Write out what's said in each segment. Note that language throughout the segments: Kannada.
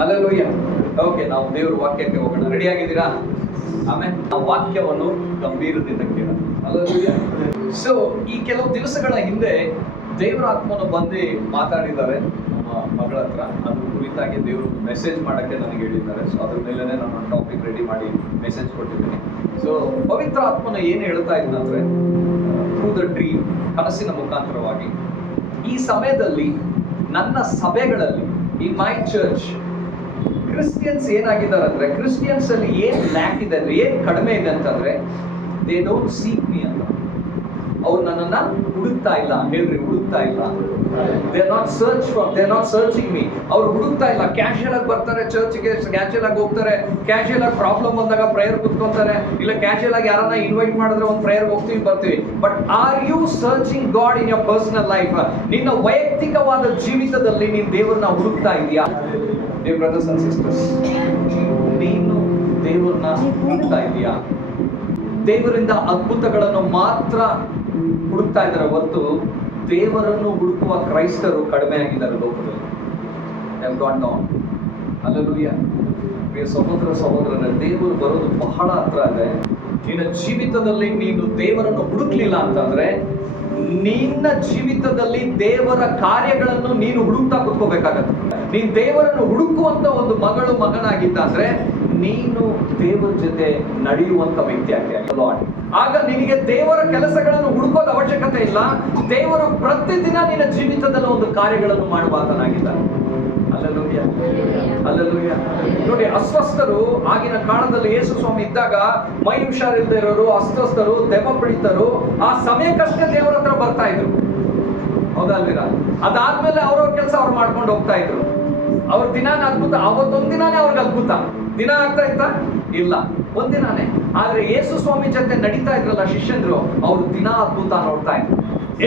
ಹಲ್ಲೆಲೂಯಾ. ಓಕೆ, ನಾವು ದೇವ್ರ ವಾಕ್ಯಕ್ಕೆ ಹೋಗೋಣ. ರೆಡಿ ಆಗಿದ್ದೀರಾ? ಆಮೇಲೆ ಆ ವಾಕ್ಯವನ್ನು ಗಂಭೀರದಿಂದ ಕೇಳೋಣ. ಹಲ್ಲೆಲೂಯಾ. ಸೊ ಈ ಕೆಲವು ದಿವಸಗಳ ಹಿಂದೆ ದೇವರ ಆತ್ಮನು ಬಂದು ಮಾತಾಡಿದ್ದಾರೆ ನಮ್ಮ ಮಗಳ ಹತ್ರ. ಅದ್ರ ಕುರಿತಾಗಿ ದೇವರು ಮೆಸೇಜ್ ಮಾಡಕ್ಕೆ ನನಗೆ ಹೇಳಿದ್ದಾರೆ. ಸೊ ಅದ್ರ ಮೇಲೆ ನಾನು ಟಾಪಿಕ್ ರೆಡಿ ಮಾಡಿ ಮೆಸೇಜ್ ಕೊಟ್ಟಿದ್ದೀನಿ. ಸೊ ಪವಿತ್ರ ಆತ್ಮನ ಏನು ಹೇಳ್ತಾ ಇದ್ದಂದ್ರೆ, ಥ್ರೂ ದ ಡ್ರೀಮ್, ಕನಸಿನ ಮುಖಾಂತರವಾಗಿ, ಈ ಸಮಯದಲ್ಲಿ ನನ್ನ ಸಭೆಗಳಲ್ಲಿ, ಇನ್ ಮೈ ಚರ್ಚ್, ಕ್ರಿಸ್ಟಿಯನ್ಸ್ ಏನಾಗಿದ್ದಾರೆ ಅಂದ್ರೆ, ಕ್ರಿಸ್ಟಿಯನ್ಸ್ ಅಲ್ಲಿ ಏನ್ ಲ್ಯಾಕ್ ಇದೆ ಅಂದ್ರೆ, ಏನ್ ಕಡಿಮೆ ಇದೆ ಅಂತಂದ್ರೆ, ದೇ ಡೋಂಟ್ ಸೀಕ್ ಮೀ ಅಂತ. ಅವ್ರು ನನ್ನನ್ನ ಹುಡುಕ್ತಾ ಇಲ್ಲ. ಹೇಳ್ರಿ, ಹುಡುಕ್ತಾ ಇಲ್ಲ. They are not searching me. ಅವ್ರು ಹುಡುಕ್ತಾ ಇಲ್ಲ. ಕ್ಯಾಶುಯಲ್ ಆಗಿ ಬರ್ತಾರೆ ಚರ್ಚ್ಗೆ, ಕ್ಯಾಶುಯಲ್ ಆಗಿ ಹೋಗ್ತಾರೆ, ಕ್ಯಾಶುಯಲ್ ಆಗಿ ಪ್ರಾಬ್ಲಮ್ ಬಂದಾಗ ಪ್ರೇಯರ್ ಕುತ್ಕೊಂತಾರೆ, ಇಲ್ಲ ಕ್ಯಾಶುಯಲ್ ಆಗಿ ಯಾರನ್ನ ಇನ್ವೈಟ್ ಮಾಡಿದ್ರೆ ಒಂದು ಪ್ರೇಯರ್ ಹೋಗ್ತೀವಿ ಬರ್ತೀವಿ. But are you searching God in your personal life? ನಿನ್ನ ವೈಯಕ್ತಿಕವಾದ ಜೀವಿತದಲ್ಲಿ ನೀನು ದೇವರನ್ನ ಹುಡುಕ್ತಾ ಇದೆಯಾ? Dear brothers and sisters, ನೀನು ದೇವರನ್ನ ಹುಡುಕ್ತಾ ಇದೆಯಾ? ದೇವರಿಂದ ಅದ್ಭುತಗಳನ್ನು ಮಾತ್ರ ಹುಡುಕ್ತಾ ಇದ್ದಾರೆ ಹೊರತು ದೇವರನ್ನು ಹುಡುಕುವ ಕ್ರೈಸ್ತರು ಕಡಿಮೆ ಆಗಿದ್ದಾರೆ ಲೋಕದಲ್ಲಿ. Have gone down. Hallelujah. ಪ್ರಿಯ ಸಹೋದರರೇ, ದೇವರು ಬರೋದು ಬಹಳ ಹತ್ರ ಇದೆ. ನಿನ್ನ ಜೀವಿತದಲ್ಲಿ ನೀನು ದೇವರನ್ನು ಹುಡುಕ್ಲಿಲ್ಲ ಅಂತಂದ್ರೆ, ನಿನ್ನ ಜೀವಿತದಲ್ಲಿ ದೇವರ ಕಾರ್ಯಗಳನ್ನು ನೀನು ಹುಡುಕ್ತಾ ಕುತ್ಕೋಬೇಕಾಗತ್ತೆ. ನೀನ್ ದೇವರನ್ನು ಹುಡುಕುವಂತ ಒಂದು ಮಗನಾಗಿದ್ದ ಅಂದ್ರೆ, ನೀನು ದೇವರ ಜೊತೆ ನಡೆಯುವಂತ ವ್ಯಕ್ತಿ ಆಗಿ, ಆಗ ನಿನಗೆ ದೇವರ ಕೆಲಸಗಳನ್ನು ಹುಡುಕೋದ ಅವಶ್ಯಕತೆ ಇಲ್ಲ. ದೇವರು ಪ್ರತಿದಿನ ನಿನ್ನ ಜೀವಿತದಲ್ಲಿ ಒಂದು ಕಾರ್ಯಗಳನ್ನು ಮಾಡುವಾತನಾಗಿದ್ದಾನೆ. Hallelujah, hallelujah. ನೋಡಿ, ಅಸ್ವಸ್ಥರು ಆಗಿನ ಕಾಲದಲ್ಲಿ ಯೇಸು ಸ್ವಾಮಿ ಇದ್ದಾಗ, ಮೈ ಹುಷಾರಿಲ್ಲದೆ ಇರೋರು, ಅಸ್ವಸ್ಥರು, ದೆವ್ವ ಪೀಡಿತರು ಆ ಸಮಯಕ್ಕಷ್ಟೇ ದೇವರ ಹತ್ರ ಬರ್ತಾ ಇದ್ರು. ಹೌದಲ್ವೀರ? ಅದಾದ್ಮೇಲೆ ಅವ್ರವ್ರ ಕೆಲಸ ಅವ್ರು ಮಾಡ್ಕೊಂಡು ಹೋಗ್ತಾ ಇದ್ರು. ಅವ್ರ ದಿನಾನ ಅದ್ಭುತ, ಅವತ್ತೊಂದಿನಾನೇ ಅವ್ರಿಗೆ ಅದ್ಭುತ. ದಿನ ಆಗ್ತಾ ಇತ್ತ? ಇಲ್ಲ, ಒಂದಿನಾನೇ. ಆದ್ರೆ ಯೇಸು ಸ್ವಾಮಿ ಜೊತೆ ನಡೀತಾ ಇದ್ರಲ್ಲ ಶಿಷ್ಯಂದ್ರು, ಅವ್ರು ದಿನ ಅದ್ಭುತ ನೋಡ್ತಾ ಇದ್ರು.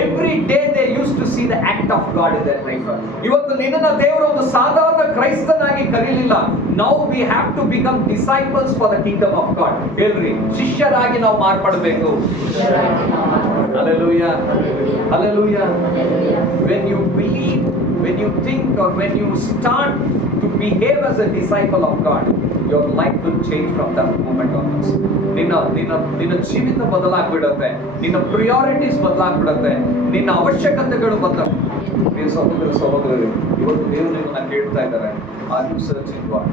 Every day they used to see the act of God in their life. ಇವತ್ತು ನಿನ್ನನ್ನ ದೇವರು ಒಂದು ಸಾಧಾರಣ ಕ್ರೈಸ್ತನಾಗಿ ಕರೀಲಿಲ್ಲ. Now we have to become disciples for the kingdom of God. ಹೇಳ್ರಿ, ಶಿಷ್ಯರಾಗಿ ನಾವು ಮಾರ್ಪಡಬೇಕು. Hallelujah, hallelujah. When you believe, when you think, or when you start to behave as a disciple of God, your life will change from that moment onwards. ನಿನ್ನ ಜೀವಿತ ಬದಲಾಗ್ಬಿಡುತ್ತೆ, ನಿನ್ನ ಪ್ರಿಯಾರಿಟೀಸ್ ಬದಲಾಗ್ಬಿಡುತ್ತೆ, ನಿನ್ನ ಅವಶ್ಯಕತೆಗಳು ಬದಲಾಗ್ಬಿಡುತ್ತೆ. ಸಹೋದರರೇ, ಇವತ್ತು ದೇವರು ನಿಮ್ಮನ್ನ ಕೇಳ್ತಾ ಇದ್ದಾರೆ, ಆರ್ ಯು ಸರ್ಚಿಂಗ್ ಗಾಡ್?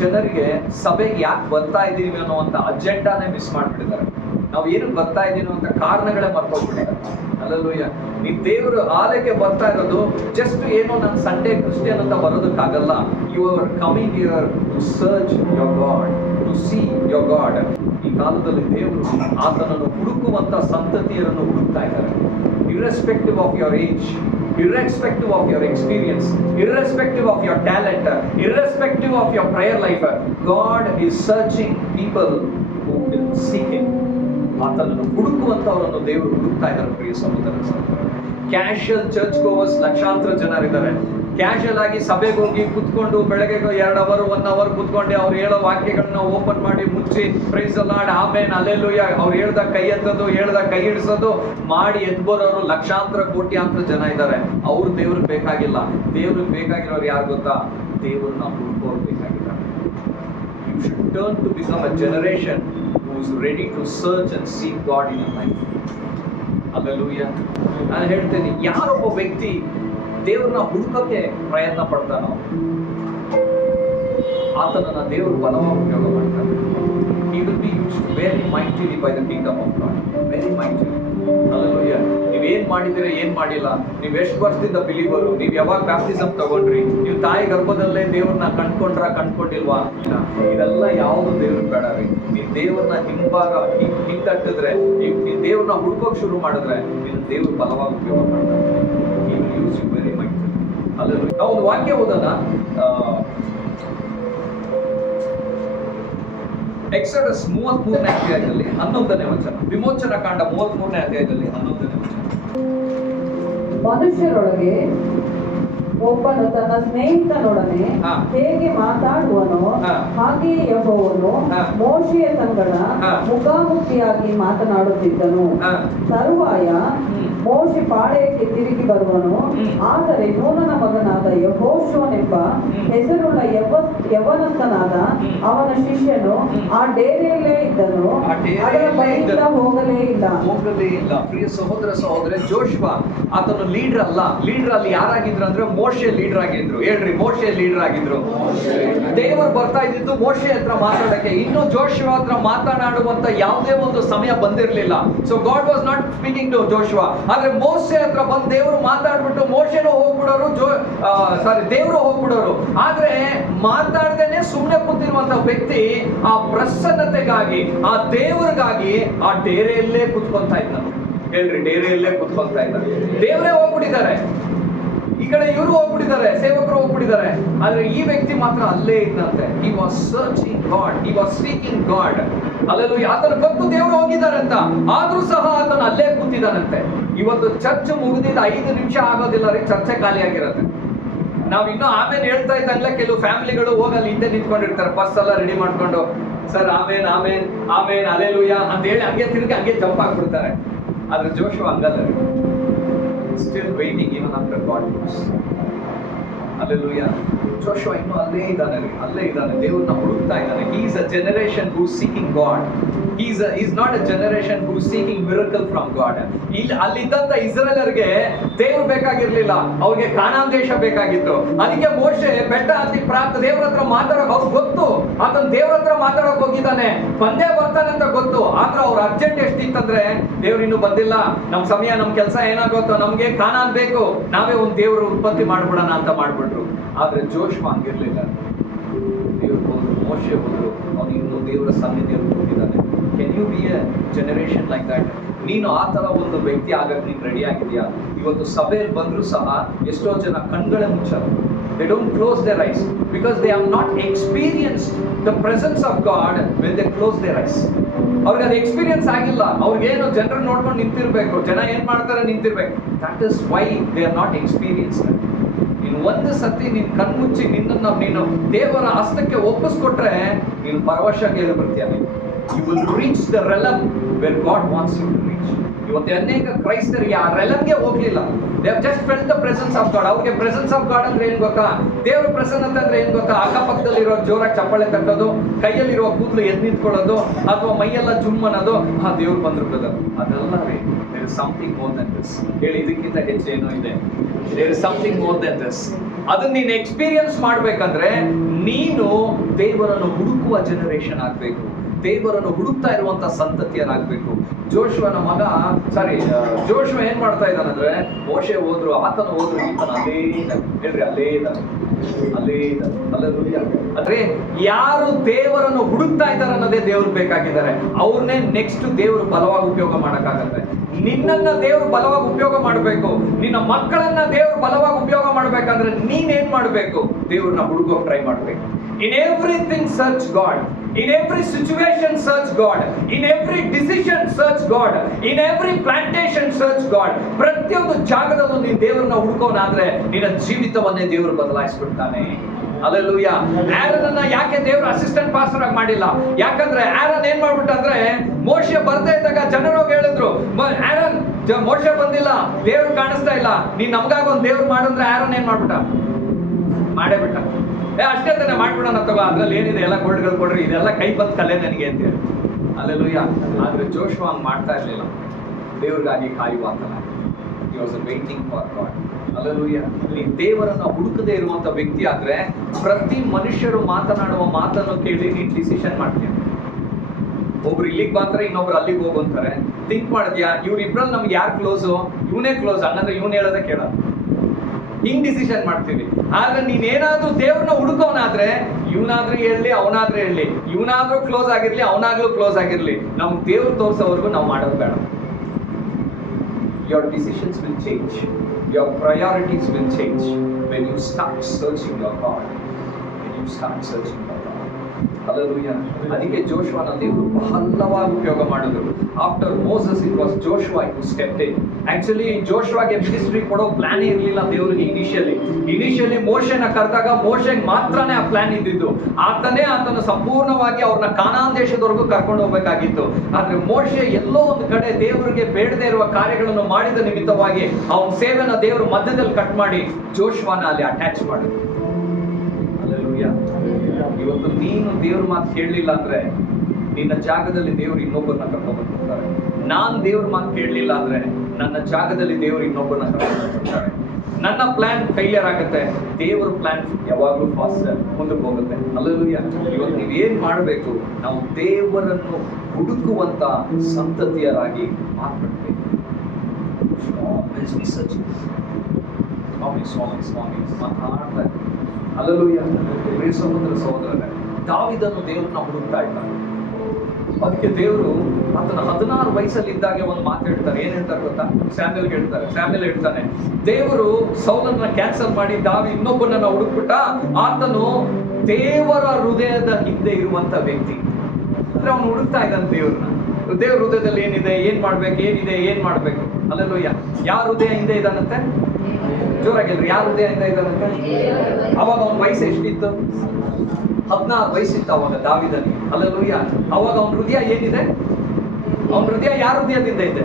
ಜನರಿಗೆ ಸಭೆಗೆ ಯಾಕೆ ಬರ್ತಾ ಇದ್ದೀವಿ ಅನ್ನುವಂಥ ಅಜೆಂಡಾನೇ ಮಿಸ್ ಮಾಡ್ಬಿಟ್ಟಿದ್ದಾರೆ. ನಾವು ಏನಕ್ಕೆ ಬರ್ತಾ ಇದ್ದೀವಿ ಅಂತ ಕಾರಣಗಳೇ ಮರ್ತೋಗ್ಬಿಟ್ಟಿದ್ದಾರೆ. ಹಲ್ಲೆಲೂಯಾ. ನೀ ದೇವರು ಆಲಯಕ್ಕೆ ಬರ್ತಾ ಇರೋದು ಜಸ್ಟ್ ಏನೋ ನಾನು ಸಂಡೇ ಕ್ರಿಸ್ಟಿಯನ್ ಅಂತ ಬರೋದಕ್ಕಾಗಲ್ಲ. You are coming here to search your God, to see your God. ಈ ಕಾಲದಲ್ಲಿ ದೇವರು ಆತನನ್ನು ಹುಡುಕುವಂತ ಸಂತತಿಯರನ್ನು ಹುಡುಕ್ತಾ ಇದ್ದಾರೆ. Irrespective of your age, irrespective of your experience, irrespective of your talent, irrespective of your prayer life, God is searching people who will seek Him. ಆತನನ್ನು ಹುಡುಕುವಂತವರನ್ನು ದೇವರು ಹುಡುಕ್ತಾ ಇದ್ದಾರೆ. ಪ್ರಿಯ ಸಹೋದರ, ಕ್ಯಾಶುಯಲ್ ಚರ್ಚ್ ಗೋವರ್ಸ್ ಲಕ್ಷಾಂತರ ಜನರಿದ್ದಾರೆ. ಕ್ಯಾಶುಯಲ್ ಆಗಿ ಸಭೆಗೆ ಹೋಗಿ ಕುತ್ಕೊಂಡು ಬೆಳಗ್ಗೆ 2 ಅವರ್ 1 ಅವರ್ ಕುತ್ಕೊಂಡು ಅವ್ರು ಹೇಳೋ ವಾಕ್ಯಗಳನ್ನ ಓಪನ್ ಮಾಡಿ ಮುಚ್ಚಿ praise the Lord, amen, hallelujah, ಅವ್ರು ಹೇಳ್ದ ಕೈ ಎತ್ತೋದು, ಹೇಳ್ದ ಕೈ ಹಿಡಿಸೋದು ಮಾಡಿ ಎದ್ದು ಬರೋರು ಲಕ್ಷಾಂತರ ಕೋಟ್ಯಾಂತರ ಜನ ಇದ್ದಾರೆ. ಅವ್ರು ದೇವ್ರಿಗೆ ಬೇಕಾಗಿಲ್ಲ. ದೇವ್ರಿಗೆ ಬೇಕಾಗಿರೋರು ಯಾರು ಗೊತ್ತಾ? ದೇವ್ರನ್ನ ಹುಡುಕೋರು ಬೇಕಾಗಿಲ್ಲ. You should turn to become a generation who is ready to search and seek God in your life. Hallelujah. ನಾನು ಹೇಳ್ತೇನೆ, ಯಾರೊಬ್ಬ ವ್ಯಕ್ತಿ ದೇವ್ರನ್ನ ಹುಡುಕಕ್ಕೆ ಪ್ರಯತ್ನ ಪಡ್ತಾನೋ ಆತನನ್ನ ದೇವರು ಬಲವಾಗಿ ಉಪಯೋಗ ಮಾಡ್ತಾನೆ. He will be used very mightily by the kingdom of God. Very mightily. Hallelujah. ನೀವೇನ್ ಮಾಡಿದಿರ, ಏನ್ ಮಾಡಿಲ್ಲ, ನೀವ್ ಎಷ್ಟು ವರ್ಷದಿಂದ ಬಿಲೀವರು, ನೀವ್ ಯಾವಾಗ ಬ್ಯಾಪ್ಟಿಸಮ್ ತಗೊಂಡ್ರಿ, ನೀವು ತಾಯಿ ಗರ್ಭದಲ್ಲೇ ದೇವ್ರನ್ನ ಕಂಡ್ಕೊಂಡಿಲ್ವಾ, ಇದೆಲ್ಲ ಯಾವುದು ದೇವ್ರಿಗೆ ಬೇಡ ರೀ. ನೀವ್ ದೇವ್ರನ್ನ ಹಿಂದಟ್ಟಿದ್ರೆ, ನೀವ್ ದೇವ್ರನ್ನ ಹುಡುಕೋಕ್ ಶುರು ಮಾಡಿದ್ರೆ, ನೀನು ದೇವ್ರು ಬಲವಾಗಿ ಉಪಯೋಗ ಮಾಡ್ತಾರೆ. He will use you very mightily. Hallelujah. ನಾವು ಒಂದು ವಾಕ್ಯ ಓದೋಣ. ಎಕ್ಸೋಡಸ್ 33ನೇ ಅಧ್ಯಾಯದಲ್ಲಿ 11ನೇ ವಚನ. ವಿಮೋಚನ ಕಾಂಡ 33ನೇ ಅಧ್ಯಾಯದಲ್ಲಿ 11ನೇ ವಚನ. ಮನುಷ್ಯರೊಳಗೆ ಒಬ್ಬನು ತನ್ನ ಸ್ನೇಹಿತನೊಡನೆ ಹೇಗೆ ಮಾತಾಡುವನೋ ಹಾಗೆಯೇ ಯೆಹೋವನು ಮೋಶೆಯ ಸಂಗಡ ಮುಖಾಮುಖಿಯಾಗಿ ಮಾತನಾಡುತ್ತಿದ್ದನು. ತರುವಾಯ ಮೋಶೆ ಪಾಳೆಯಕ್ಕೆ ತಿರುಗಿ ಬರುವನು. ಆದರೆ ನೂನನ ಮಗನಾದ ಯೆಹೋಶುವನೆಂಬ ಹೆಸರುಳ್ಳ ಯವನಸ್ಥನಾದ ಅವನ ಶಿಷ್ಯನು ಆ ಡೇರೆಯಲ್ಲೇ ಇದ್ದನು, ಅದರ ಬಳಿಯಿಂದ ಹೋಗಲೇ ಇಲ್ಲ. ಪ್ರಿಯ ಸಹೋದರ ಜೋಶುವ ಆತನು ಲೀಡರ್ ಅಲ್ಲ. ಲೀಡರ್ ಅಲ್ಲಿ ಯಾರಾಗಿದ್ರು ಅಂದ್ರೆ ಮೋಶೆ ಲೀಡರ್ ಆಗಿದ್ರು. ಹೇಳ್ರಿ, ಮೋಶೆ ಲೀಡರ್ ಆಗಿದ್ರು. ದೇವರು ಬರ್ತಾ ಇದ್ದಿದ್ದು ಮೋಶೆ ಹತ್ರ ಮಾತಾಡಕ್ಕೆ. ಇನ್ನು ಜೋಶುವ ಹತ್ರ ಮಾತನಾಡುವಂತ ಯಾವುದೇ ಒಂದು ಸಮಯ ಬಂದಿರಲಿಲ್ಲ. So God was not speaking to Joshua. ಆದ್ರೆ ಮೋಶೆ ಹತ್ರ ಬಂದು ದೇವರು ಮಾತಾಡ್ಬಿಟ್ಟು ಮೋಶೆನೂ ಹೋಗ್ಬಿಡೋರು, ದೇವರು ಹೋಗ್ಬಿಡೋರು. ಆದ್ರೆ ಮಾತಾಡ್ದೇನೆ ಸುಮ್ಮನೆ ಕೂತಿರುವಂತ ವ್ಯಕ್ತಿ ಆ ಪ್ರಸನ್ನತೆಗಾಗಿ, ಆ ದೇವರಿಗಾಗಿ ಆ ಡೇರೆಯಲ್ಲೇ ಕುತ್ಕೊಂತಾ ಇದ್ದಾನೆ. ಹೇಳ್ರಿ, ಡೇರೆಯಲ್ಲೇ ಕುತ್ಕೊಂತಾ ಇದ್ದಾರೆ. ದೇವರೇ ಹೋಗ್ಬಿಟ್ಟಿದ್ದಾರೆ, ಈ ಕಡೆ ಇವರು ಹೋಗ್ಬಿಟ್ಟಿದ್ದಾರೆ, ಸೇವಕರು ಹೋಗ್ಬಿಟ್ಟಿದ್ದಾರೆ. ಆದ್ರೆ ಈ ವ್ಯಕ್ತಿ ಮಾತ್ರ ಅಲ್ಲೇ ಇದ್ದಂತೆ. He was searching god, he was seeking god. Hallelujah. ಆತನ ಗೊತ್ತು ದೇವರು ಹೋಗಿದ್ದಾರೆ ಅಂತ, ಆದ್ರೂ ಸಹ ಆತನ ಅಲ್ಲೇ ಕೂತಿದ್ದಾನಂತೆ. ಇವತ್ತು ಚರ್ಚ್ ಮುಗಿದಿದ್ದ 5 ನಿಮಿಷ ಆಗೋದಿಲ್ಲ ರೀ, ಚರ್ಚೆ ಖಾಲಿ ಆಗಿರುತ್ತೆ. ನಾವ್ ಇನ್ನೂ ಆಮೇಲೆ ಹೇಳ್ತಾ ಇದ್ದಂಗ್ಲೆ ಕೆಲವು ಫ್ಯಾಮಿಲಿಗಳು ಹೋಗಲ್ಲಿ ಹಿಂದೆ ನಿಂತ್ಕೊಂಡಿರ್ತಾರೆ, ಬಸ್ ಎಲ್ಲ ರೆಡಿ ಮಾಡ್ಕೊಂಡು, ಸರ್ ಆಮೇನ್ ಆಮೇನ್ ಆಮೇನ್ ಅಲ್ಲೆಲೂಯಾ ಅಂತ ಹೇಳಿ ಹಂಗೆ ತಿರುಗಿ ಹಂಗೆ ಜಂಪ್ ಆಗ್ಬಿಡ್ತಾರೆ. ಆದ್ರೆ ಜೋಶುವ ಹಂಗಲ್ಲ ರೀ. Still waiting even after God moves. Hallelujah. Joshua ಇನ್ನೂ ಅಲ್ಲೇ ಇದ್ದಾನೆ ರೀ, ಅಲ್ಲೇ ಇದ್ದಾನೆ. ದೇವ್ರನ್ನ ಹುಡುಕ್ತಾ ಇದ್ದಾನೆ. He is a generation who is seeking God. He is not a generation who is seeking miracle from God. ಅಲ್ಲಿದ್ದಂತ ಇಸ್ರೇಲರಿಗೆ ದೇವ್ರು ಬೇಕಾಗಿರ್ಲಿಲ್ಲ, ಅವ್ರಿಗೆ ಕಾನಾನ್ ದೇಶ ಬೇಕಾಗಿತ್ತು. ಅದಕ್ಕೆ ಮೋಶೆ ಬೆಟ್ಟ ಹತ್ತಿ ದೇವ್ರ ಹತ್ರ ಮಾತಾಡೋಕೆ ಅವ್ರಿಗೆ ಗೊತ್ತು, ಆತನ ದೇವ್ರ ಹತ್ರ ಮಾತಾಡೋಕೆ ಹೋಗಿದ್ದಾನೆ, ಬಂದೇ ಬರ್ತಾನೆ ಅಂತ ಗೊತ್ತು. ಆದ್ರೆ ಅವ್ರ ಅರ್ಜೆಂಟ್ ಎಷ್ಟಿತ್ತಂದ್ರೆ, ದೇವ್ರು ಇನ್ನೂ ಬಂದಿಲ್ಲ, ನಮ್ ಸಮಯ, ನಮ್ ಕೆಲಸ ಏನಾಗುತ್ತೋ, ನಮ್ಗೆ ಕಾನಾನ್ ಬೇಕು, ನಾವೇ ಒಂದು ದೇವ್ರ ಉತ್ಪತ್ತಿ ಮಾಡ್ಬಿಡೋಣ ಅಂತ ಮಾಡ್ಬಿಟ್ರು. ಆದ್ರೆ ಜೋಶುವ ಹಂಗಿರ್ಲಿಲ್ಲ. ದೇವ್ರು ಹೋದ್ರು, ಮೋಶೆ ಹೋದ್ರು, ಅವ್ನು ಇನ್ನೂ ದೇವರ ಸನ್ನಿಧಿಯಲ್ಲಿ ಹೋಗಿದ್ದಾನೆ. Can you be a generation like that? ನೀನು ಆ ತರ ಒಂದು ವ್ಯಕ್ತಿ ಆಗಕ್ಕೆ ನೀನು ರೆಡಿ ಆಗಿದೆಯಾ? ಇವತ್ತು ಸಭೆಯಲ್ಲಿ ಬಂದರೂ ಸಹ ಎಷ್ಟೋ ಜನ ಕಣ್ಗಳೇ ಮುಚ್ಚಲ್ಲ. They don't close their eyes because they have not experienced the presence of God when they close their eyes. ಅವ್ರಿಗೆ ಅದು ಎಕ್ಸ್ಪೀರಿಯನ್ಸ್ ಆಗಿಲ್ಲ. ಅವ್ರಿಗೇನು ಜನರನ್ನು ನೋಡ್ಕೊಂಡು ನಿಂತಿರ್ಬೇಕು, ಜನ ಏನ್ ಮಾಡ್ತಾರೆ ನಿಂತಿರ್ಬೇಕು. That is why they are not experienced. ನೀನು ಒಂದು ಸತಿ ನೀನು ಕಣ್ಮುಚ್ಚಿ ನಿನ್ನನ್ನು ನೀನು ದೇವರ ಹಸ್ತಕ್ಕೆ ಒಪ್ಪಿಸ್ಕೊಟ್ರೆ ನೀನು ಪರವಶಕ್ಕೆ ಬರ್ತೀಯ. You will reach the realm where God wants you to reach. ಇವತ್ತು ಅನೇಕ ಕ್ರೈಸ್ತರಿಗೆ ಆ ರೆಲಮ್ಗೆ ಹೋಗ್ಲಿಲ್ಲ. They have just felt the presence of God. ಅವ್ರಿಗೆ ಪ್ರೆಸೆನ್ಸ್ ಆಫ್ ಗಾಡ್ ಅಂದ್ರೆ ಏನ್ ಗೊತ್ತಾ? ದೇವರ ಪ್ರಸನ್ನತೆ ಅಂದ್ರೆ ಏನ್ ಗೊತ್ತಾ? ಅಕ್ಕಪಕ್ಕದಲ್ಲಿರೋ ಜೋರಾಗಿ ಚಪ್ಪಾಳೆ ತಟ್ಟೋದು, ಕೈಯಲ್ಲಿರುವ ಕೂದಲು ಎದ್ದು ನಿಂತ್ಕೊಳ್ಳೋದು, ಅಥವಾ ಮೈಯೆಲ್ಲ ಜುಮ್ ಅನ್ನೋದು, ದೇವ್ರು ಬಂದ್ರು ಬ್ರದರ್, ಅದೆಲ್ಲ ರೀ. There is something more than this. ಹೇಳಿ, ಇದಕ್ಕಿಂತ ಹೆಚ್ಚೇನೋ ಇದೆ. There is something more than this. ಅದನ್ನ ನೀನು ಎಕ್ಸ್ಪೀರಿಯನ್ಸ್ ಮಾಡ್ಬೇಕಂದ್ರೆ ನೀನು ದೇವರನ್ನು ಹುಡುಕುವ ಜನರೇಷನ್ ಆಗ್ಬೇಕು, ದೇವರನ್ನು ಹುಡುಕ್ತಾ ಇರುವಂತ ಸಂತತಿಯರಾಗಬೇಕು. ಜೋಶುವನ ಮಗ ಜೋಶುವ ಏನ್ ಮಾಡ್ತಾ ಇದ್ದಾನಂದ್ರೆ, ಮೋಶೆ ಹೋದ್ರು, ಆತನ ಹೋದ್ರು, ಈತನ ಅಲ್ಲೇ ಇದ್ದಾನೆ. ಹೇಳ್ರಿ, ಅಲ್ಲೇ ಇದ್ದಾನೆ, ಅಲ್ಲೇ ಇದ್ದಾನೆ. ಅಂದ್ರೆ ಯಾರು ದೇವರನ್ನು ಹುಡುಕ್ತಾ ಇದ್ದಾರೆ ಅನ್ನೋದೇ ದೇವ್ರು ಬೇಕಾಗಿದ್ದಾರೆ. ಅವ್ರನ್ನೇ ನೆಕ್ಸ್ಟ್ ದೇವರು ಬಲವಾಗಿ ಉಪಯೋಗ ಮಾಡಕ್ಕಾಗತ್ತೆ. ನಿನ್ನನ್ನ ದೇವ್ರು ಬಲವಾಗಿ ಉಪಯೋಗ ಮಾಡಬೇಕು, ನಿನ್ನ ಮಕ್ಕಳನ್ನ ದೇವ್ರು ಬಲವಾಗಿ ಉಪಯೋಗ ಮಾಡ್ಬೇಕಂದ್ರೆ ನೀನೇನ್ ಮಾಡ್ಬೇಕು? ದೇವ್ರನ್ನ ಹುಡುಕೋಕ್ ಟ್ರೈ ಮಾಡ್ಬೇಕು. In everything search God. In every situation search God. In every decision search God. In every plantation search God. ಪ್ರತಿಯೊಂದು ಜಾಗದಲ್ಲೂ ನೀನು ದೇವರನ್ನ ಹುಡುಕೋನಾದ್ರೆ ನಿನ್ನ ಜೀವಿತವನ್ನೇ ದೇವರು ಬದಲಾಯಿಸ್ಬಿಡ್ತಾನೆ. ಹಲ್ಲೆಲೂಯಾ. ಆರನ್ನ ಯಾಕೆ ದೇವರು ಅಸಿಸ್ಟೆಂಟ್ ಪಾಸ್ಟರ್ ಆಗಿ ಮಾಡಿಲ್ಲ? ಯಾಕಂದ್ರೆ ಆರನ್ ಏನ್ ಮಾಡ್ಬಿಟ್ಟ ಅಂದ್ರೆ, ಮೋಶೆ ಬರ್ತಾ ಇದ್ದಾಗ ಜನರು ಹೋಗಿ ಹೇಳಿದ್ರು, ಆರನ್ ಮೋಶೆ ಬಂದಿಲ್ಲ, ದೇವ್ರು ಕಾಣಿಸ್ತಾ ಇಲ್ಲ, ನೀನ್ ನಮ್ಗಾಗಿ ಒಂದು ದೇವ್ರು ಮಾಡಿದ್ರೆ ಆರನ್ ಏನ್ ಮಾಡ್ಬಿಟ್ಟ? ಮಾಡೇ ಬಿಟ್ಟ. ಅಷ್ಟೇ ತಾನೆ, ಮಾಡ್ಬಿಡೋಣ ತಗೋ, ಅದ್ರಲ್ಲಿ ಏನಿದೆ ಎಲ್ಲ ಗೋಲ್ಡ್ಗಳು ಕೊಡ್ರಿ, ಇದೆಲ್ಲ ಕೈ ಬಂದ್ ಕಲೆ ನನಗೆ ಅಂತ ಹೇಳಿ. ಹಲ್ಲೆಲೂಯಾ. ಆದ್ರೆ ಜೋಶುವ ಹಂಗ್ ಮಾಡ್ತಾ ಇರ್ಲಿಲ್ಲ. ದೇವ್ರಿಗಾಗಿ ಕಾಯುವಾತನ. He was waiting for God. Hallelujah. ನೀ ದೇವರನ್ನ ಹುಡುಕದೇ ಇರುವಂತ ವ್ಯಕ್ತಿ ಆದ್ರೆ ಪ್ರತಿ ಮನುಷ್ಯರು ಮಾತನಾಡುವ ಮಾತನ್ನು ಕೇಳಿ ನೀನ್ ಡಿಸಿಷನ್ ಮಾಡ್ತೀಯ. ಒಬ್ರು ಇಲ್ಲಿಗೆ ಬಂದ್ರೆ ಇನ್ನೊಬ್ರು ಅಲ್ಲಿಗೆ ಹೋಗಂತಾರೆ. ಥಿಂಕ್ ಮಾಡಿದ್ಯಾ, ಇವ್ರಿಬ್ರಲ್ಲಿ ನಮ್ಗೆ ಯಾರು ಕ್ಲೋಸು? ಇವನೇ ಕ್ಲೋಸ್, ಹಂಗಂದ್ರೆ ಇವನ್ ಹೇಳೋದೇ ಕೇಳ. ಹಿಂಗ್ ಡಿಸಿಷನ್ ಮಾಡ್ತೀವಿ. ಆದ್ರೆ ನೀನೇನಾದ್ರೂ ದೇವ್ರನ್ನ ಹುಡುಕೋನಾದ್ರೆ, ಇವನಾದ್ರೂ ಹೇಳಿ ಅವನಾದ್ರೂ ಹೇಳಿ, ಇವನಾದ್ರೂ ಕ್ಲೋಸ್ ಆಗಿರ್ಲಿ ಅವನಾಗ್ಲೂ ಕ್ಲೋಸ್ ಆಗಿರ್ಲಿ, ನಮ್ಗೆ ದೇವ್ರು ತೋರ್ಸೋವರೆಗೂ ನಾವು ಮಾಡೋದು ಬೇಡ. Your decisions will change. Your priorities will change when you start searching your God. When you start searching your God. Hallelujah. ಅದಕ್ಕೆ ಜೋಶುವನ ದೇವರು ಬಹಳವಾಗಿ ಉಪಯೋಗ ಮಾಡಿದ್ರು. After Moses it was Joshua who stepped in. Actually ಜೋಶುವಾಗೆ ಮಿನಿಸ್ಟ್ರಿ ಕೊಡೋ ಪ್ಲಾನ್ ಇರಲಿಲ್ಲ ದೇವರಿಗೆ ಇನಿಷಿಯಲಿ ಮೋಶೆನ ಕರೆದಾಗ ಮೋಶೆಗೆ ಮಾತ್ರನೇ ಆ ಪ್ಲಾನ್ ಇದ್ದಿದ್ದು. ಆತನ ಸಂಪೂರ್ಣವಾಗಿ ಅವ್ರನ್ನ ಕಾನಾನ್ ದೇಶದವರೆಗೂ ಕರ್ಕೊಂಡು ಹೋಗ್ಬೇಕಾಗಿತ್ತು. ಆದ್ರೆ ಮೋಶೆ ಎಲ್ಲೋ ಒಂದು ಕಡೆ ದೇವರಿಗೆ ಬೇಡದೇ ಇರುವ ಕಾರ್ಯಗಳನ್ನು ಮಾಡಿದ ನಿಮಿತ್ತವಾಗಿ ಅವನ ಸೇವೆನ ದೇವರು ಮಧ್ಯದಲ್ಲಿ ಕಟ್ ಮಾಡಿ ಜೋಶುವಾನ ಅಲ್ಲಿ ಅಟ್ಯಾಚ್ ಮಾಡಿದ್ರು. Hallelujah. ಇವತ್ತು ನೀನು ದೇವ್ರ ಮಾತು ಕೇಳಲಿಲ್ಲ ಅಂದ್ರೆ ನಿನ್ನ ಜಾಗದಲ್ಲಿ ದೇವ್ರು ಇನ್ನೊಬ್ಬರನ್ನ ಕರ್ಕೊಂಡ್ಬರ್ತಾರೆ. ನಾನ್ ದೇವ್ರ ಮಾತು ಕೇಳಲಿಲ್ಲ ಅಂದ್ರೆ ನನ್ನ ಜಾಗದಲ್ಲಿ ದೇವ್ರು ಇನ್ನೊಬ್ಬರನ್ನ ಕರ್ಕೊಂಡ್ಬರ್ತಾರೆ. ನನ್ನ ಪ್ಲಾನ್ ಫೇಲಿಯರ್ ಆಗುತ್ತೆ, ದೇವರ ಪ್ಲಾನ್ ಯಾವಾಗಲೂ ಫಾಸ್ಟ್ ಮುಂದಕ್ಕೆ ಹೋಗುತ್ತೆ. ಹಲ್ಲೆಲೂಯಾ. ಇವತ್ತು ನೀವೇನ್ ಮಾಡಬೇಕು, ನಾವು ದೇವರನ್ನು ಹುಡುಕುವಂತ ಸಂತತಿಯರಾಗಿ ಮಾರ್ಪಡ್ಬೇಕು. ಸ್ವಾಮಿ ಮಾತಾಡ್ತಾ ಇದ್ದಾರೆ. ಹಲ್ಲೆಲೂಯಾ. ಪ್ರಿಯ ಸಹೋದರರೇ, ದಾವೀದನು ದೇವ್ರನ್ನ ಹುಡುಕ್ತಾ ಇದ್ದಾನೆ. ಅದಕ್ಕೆ ದೇವರು ಆತನ 16 ವಯಸ್ಸಲ್ಲಿದ್ದಾಗೆ ಒಂದು ಮಾತು ಹೇಳ್ತಾರೆ. ಏನ್ ಹೇಳ್ತಾರೆ ಗೊತ್ತಾ? ಸ್ಯಾಮ್ಯಲ್ ಹೇಳ್ತಾನೆ, ದೇವರು ಸೌಲನ್ನ ಕ್ಯಾನ್ಸಲ್ ಮಾಡಿ ಇನ್ನೊಬ್ಬನನ್ನ ಹುಡುಕ್ಬಿಟ್ಟ. ಆತನು ದೇವರ ಹೃದಯದ ಹಿಂದೆ ಇರುವಂತ ವ್ಯಕ್ತಿ. ಅಂದ್ರೆ ಅವನು ಹುಡುಕ್ತಾ ಇದ್ದಾನೆ ದೇವ್ರನ್ನ. ದೇವ್ರ ಹೃದಯದಲ್ಲಿ ಏನಿದೆ, ಏನ್ ಮಾಡ್ಬೇಕು. ಅಲ್ಲೆಲ್ಲೂಯ್ಯ. ಯಾರ ಹೃದಯ ಹಿಂದೆ ಇದ್ದಾನಂತೆ? ಜೋರಾಗಿಲ್ರಿ, ಯಾರ ಹೃದಯ ಹಿಂದೆ ಇದ್ದಾನಂತೆ? ಅವಾಗ ಅವನ ವಯಸ್ಸು ಎಷ್ಟಿತ್ತು? 16 ವಯಸ್ಸಿತ್ತು ಅವಾಗ ದಾವೀದನಿಗೆ. ಹಲ್ಲೆಲೂಯಾ. ಅವಾಗ ಅವನ ಹೃದಯ ಏನಿದೆ? ಅವನ ಹೃದಯ ಯಾರ ಹೃದಯದಿಂದ ಇದೆ?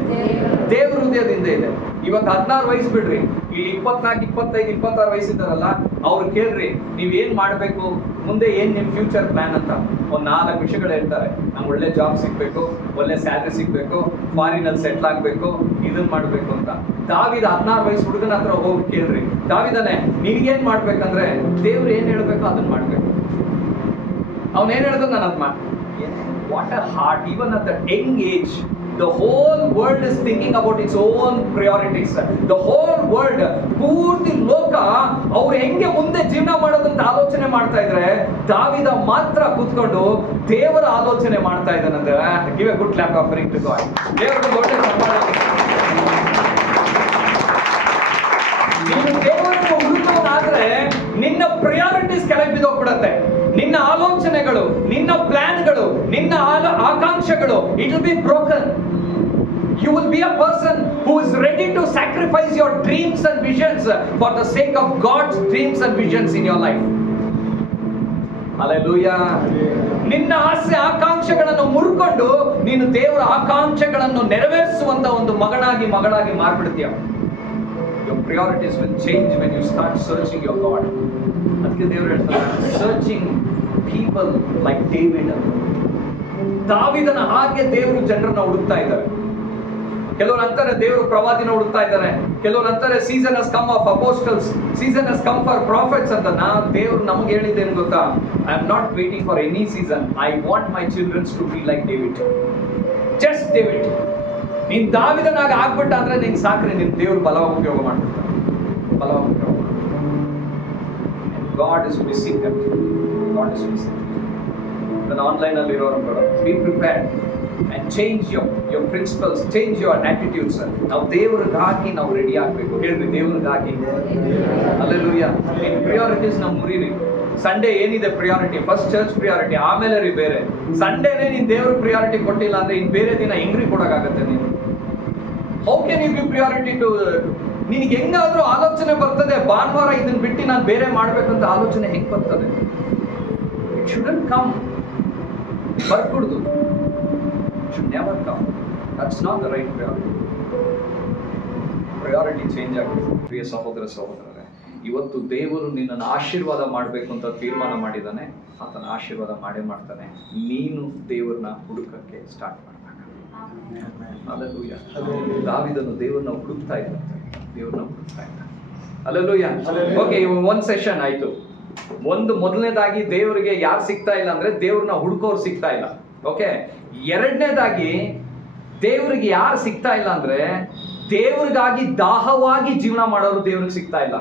ದೇವ್ರ ಹೃದಯದಿಂದ ಇದೆ. ಇವಾಗ 16 ವಯಸ್ಸು ಬಿಡ್ರಿ, ಈ 24, 25, 26 ವಯಸ್ಸಿದ್ದಾರಲ್ಲ, ಅವ್ರು ಕೇಳ್ರಿ, ನೀವ್ ಏನ್ ಮಾಡ್ಬೇಕು, ಮುಂದೆ ಏನ್ ನಿಮ್ ಫ್ಯೂಚರ್ ಪ್ಲಾನ್ ಅಂತ. ಒಂದ್ 4 ವಿಷಯಗಳು ಹೇಳ್ತಾರೆ. ನಮ್ಗೆ ಒಳ್ಳೆ ಜಾಬ್ ಸಿಗ್ಬೇಕು, ಒಳ್ಳೆ ಸ್ಯಾಲರಿ ಸಿಗ್ಬೇಕು, ಫಾರಿನ್ ಅಲ್ಲಿ ಸೆಟ್ಲ್ ಆಗ್ಬೇಕು, ಇದನ್ ಮಾಡ್ಬೇಕು ಅಂತ. ದಾವೀದ 16 ವಯಸ್ಸು ಹುಡುಗನ ಹತ್ರ ಹೋಗಿ ಕೇಳ್ರಿ, ದಾವೀದನೇ ನಿನ್ಗೇನ್ ಮಾಡ್ಬೇಕಂದ್ರೆ ದೇವ್ರು ಏನ್ ಹೇಳ್ಬೇಕು ಅದನ್ನ ಮಾಡ್ಬೇಕು. ಅವನೇನ್ ಹೇಳಿದ್ರು ನಾನು ಅದ್ ಮಾಡಿ. What a heart! Even at that young age, the whole world is thinking about its own priorities. The whole world, ಪೂರ್ತಿ ಲೋಕ ಅವ್ರು ಹೆಂಗೆ ಮುಂದೆ ಜೀವನ ಮಾಡೋದಂತ ಆಲೋಚನೆ ಮಾಡ್ತಾ ಇದ್ರೆ, ದಾವೀದ ಮಾತ್ರ ಕೂತ್ಕೊಂಡು ದೇವರ ಆಲೋಚನೆ ಮಾಡ್ತಾ ಇದ್ದಾನಂದ್ರೆ, give a good clap offering to God. ದೇವರಿಗೆ ದೊಡ್ಡ ಸಂಪಾದನೆ. ನೀನು ದೇವರನ್ನು ಹುಡುಕೋನಾದ್ರೆ ನಿನ್ನ ಪ್ರಿಯಾರಿಟೀಸ್ ಕೆಳಗೆ ಬಿದ್ದೋಗ್ಬಿಡತ್ತೆ. ನಿನ್ನ ಆಲೋಚನೆಗಳು, ನಿನ್ನ ಪ್ಲಾನ್ಗಳು, ನಿನ್ನ ಆಕಾಂಕ್ಷೆಗಳು, it will be broken. You will be a person who is ready to sacrifice your dreams and visions for the sake of God's dreams and visions in your life. Hallelujah. ನಿನ್ನ ಆಸೆ ಆಕಾಂಕ್ಷೆಗಳನ್ನು ಮುರ್ಕೊಂಡು ನೀನು ದೇವರ ಆಕಾಂಕ್ಷೆಗಳನ್ನು ನೆರವೇರಿಸುವಂತ ಒಂದು ಮಗನಾಗಿ ಮಾರ್ಬಿಡ್ತೀಯ. Your priorities will change when you start searching your God. ಅದಕ್ಕೆ ದೇವರು ಹೇಳ್ತಾರೆ, ಸರ್ಚಿಂಗ್ ಪೀಪಲ್ ಲೈಕ್ ಡೇವಿಡ್. ದಾವೀದನ ಹಾಗೆ ದೇವರು ಜನರನ್ನ ಹುಡುಕ್ತಾ ಇದ್ದಾರೆ. ಕೆಲವರು ಅಂತಾರೆ ದೇವರು ಪ್ರವಾದಿನ ಹುಡುಕ್ತಾ ಇದ್ದಾರೆ, ಕೆಲವರು ಅಂತಾರೆ season has come of apostles, season has come for profits ಅಂತ. ದೇವರು ನಮ್ಗೆ ಹೇಳಿದ್ದೇನು ಗೊತ್ತಾ? I am not waiting for any season. I want my childrens to be like David. Just David. ನೀನ್ ದಾವೀದನಾಗ ಆಗ್ಬಿಟ್ಟ ಅಂದ್ರೆ ನಿನ್ ಸಾಕ್ರೆ, ನಿನ್ ದೇವ್ರು ಬಲವಾಗಿ ಉಪಯೋಗ ಮಾಡ್ಬಿಡ್ತಾರೆ. God is missing that. God is missing. Then online ಅಲ್ಲಿ ಇರೋರು ಕೂಡ be prepared and change your principles, change your attitudes. ನಾವು ದೇವರಿಗಾಗಿ ನಾವು ರೆಡಿ ಆಗಬೇಕು. ಹೇಳ್ರಿ, ದೇವರಿಗಾಗಿ. ಹಲ್ಲೆಲೂಯಾ. ನಿನ್ನ ಪ್ರಿಯಾರಿಟೀಸ್ ನಾವು ಮುರಿರಿ. ಸಂಡೇ ಏನಿದೆ ಪ್ರಿಯಾರಿಟಿ? ಫಸ್ಟ್ ಚರ್ಚ್ ಪ್ರಿಯಾರಿಟಿ, ಆಮೇಲೆ ರೀ ಬೇರೆ. ಸಂಡೇನೇ ನೀನ್ ದೇವ್ರ ಪ್ರಿಯಾರಿಟಿ ಕೊಟ್ಟಿಲ್ಲ ಅಂದ್ರೆ ಇನ್ ಬೇರೆ ದಿನ ಹೆಂಗ್ರಿ ಕೊಡಕ್ಕಾಗತ್ತೆ ನೀನು? How can you give priority to? ನಿನಗೆ ಹೆಂಗಾದ್ರೂ ಆಲೋಚನೆ ಬರ್ತದೆ, ಭಾನುವಾರ ಇದನ್ನ ಬಿಟ್ಟು ನಾನು ಬೇರೆ ಮಾಡ್ಬೇಕಂತ ಆಲೋಚನೆ ಹೆಂಗ್ ಬರ್ತದೆ? It shouldn't come. ಬರ್ಕೂಡ್ದು. It should never come. That's not the right priority. Priority change ಆಗಬೇಕು. ಪ್ರಿಯ ಸಹೋದರರೇ, ಇವತ್ತು ದೇವರು ನಿನ್ನನ್ನು ಆಶೀರ್ವಾದ ಮಾಡಬೇಕು ಅಂತ ತೀರ್ಮಾನ ಮಾಡಿದ್ದಾನೆ. ಆತನ ಆಶೀರ್ವಾದ ಮಾಡೇ ಮಾಡ್ತಾನೆ. ನೀನು ದೇವರನ್ನ ಹುಡುಕಕ್ಕೆ ಸ್ಟಾರ್ಟ್ ಮಾಡಬೇಕು. ಹಲ್ಲೆಲೂಯಾ. ದಾವೀದನು ದೇವರನ್ನ ಹುಡುಕ್ತಾ ಇದ್ದಾನೆ. ಹಲ್ಲೆಲೂಯಾ. ಓಕೆ, ಒಂದು ಸೆಷನ್ ಆಯ್ತು. ಮೊದಲನೇದಾಗಿ ದೇವರಿಗೆ ಯಾರು ಸಿಗ್ತಾ ಇಲ್ಲ ಅಂದ್ರೆ ದೇವ್ರನ್ನ ಹುಡುಕೋರು ಸಿಗ್ತಾ ಇಲ್ಲ. ಓಕೆ, ಎರಡನೇದಾಗಿ ದೇವರಿಗೆ ಯಾರು ಸಿಗ್ತಾ ಇಲ್ಲ ಅಂದ್ರೆ ದೇವ್ರಿಗಾಗಿ ದಾಹವಾಗಿ ಜೀವನ ಮಾಡೋರು ದೇವ್ರಿಗೆ ಸಿಗ್ತಾ ಇಲ್ಲ.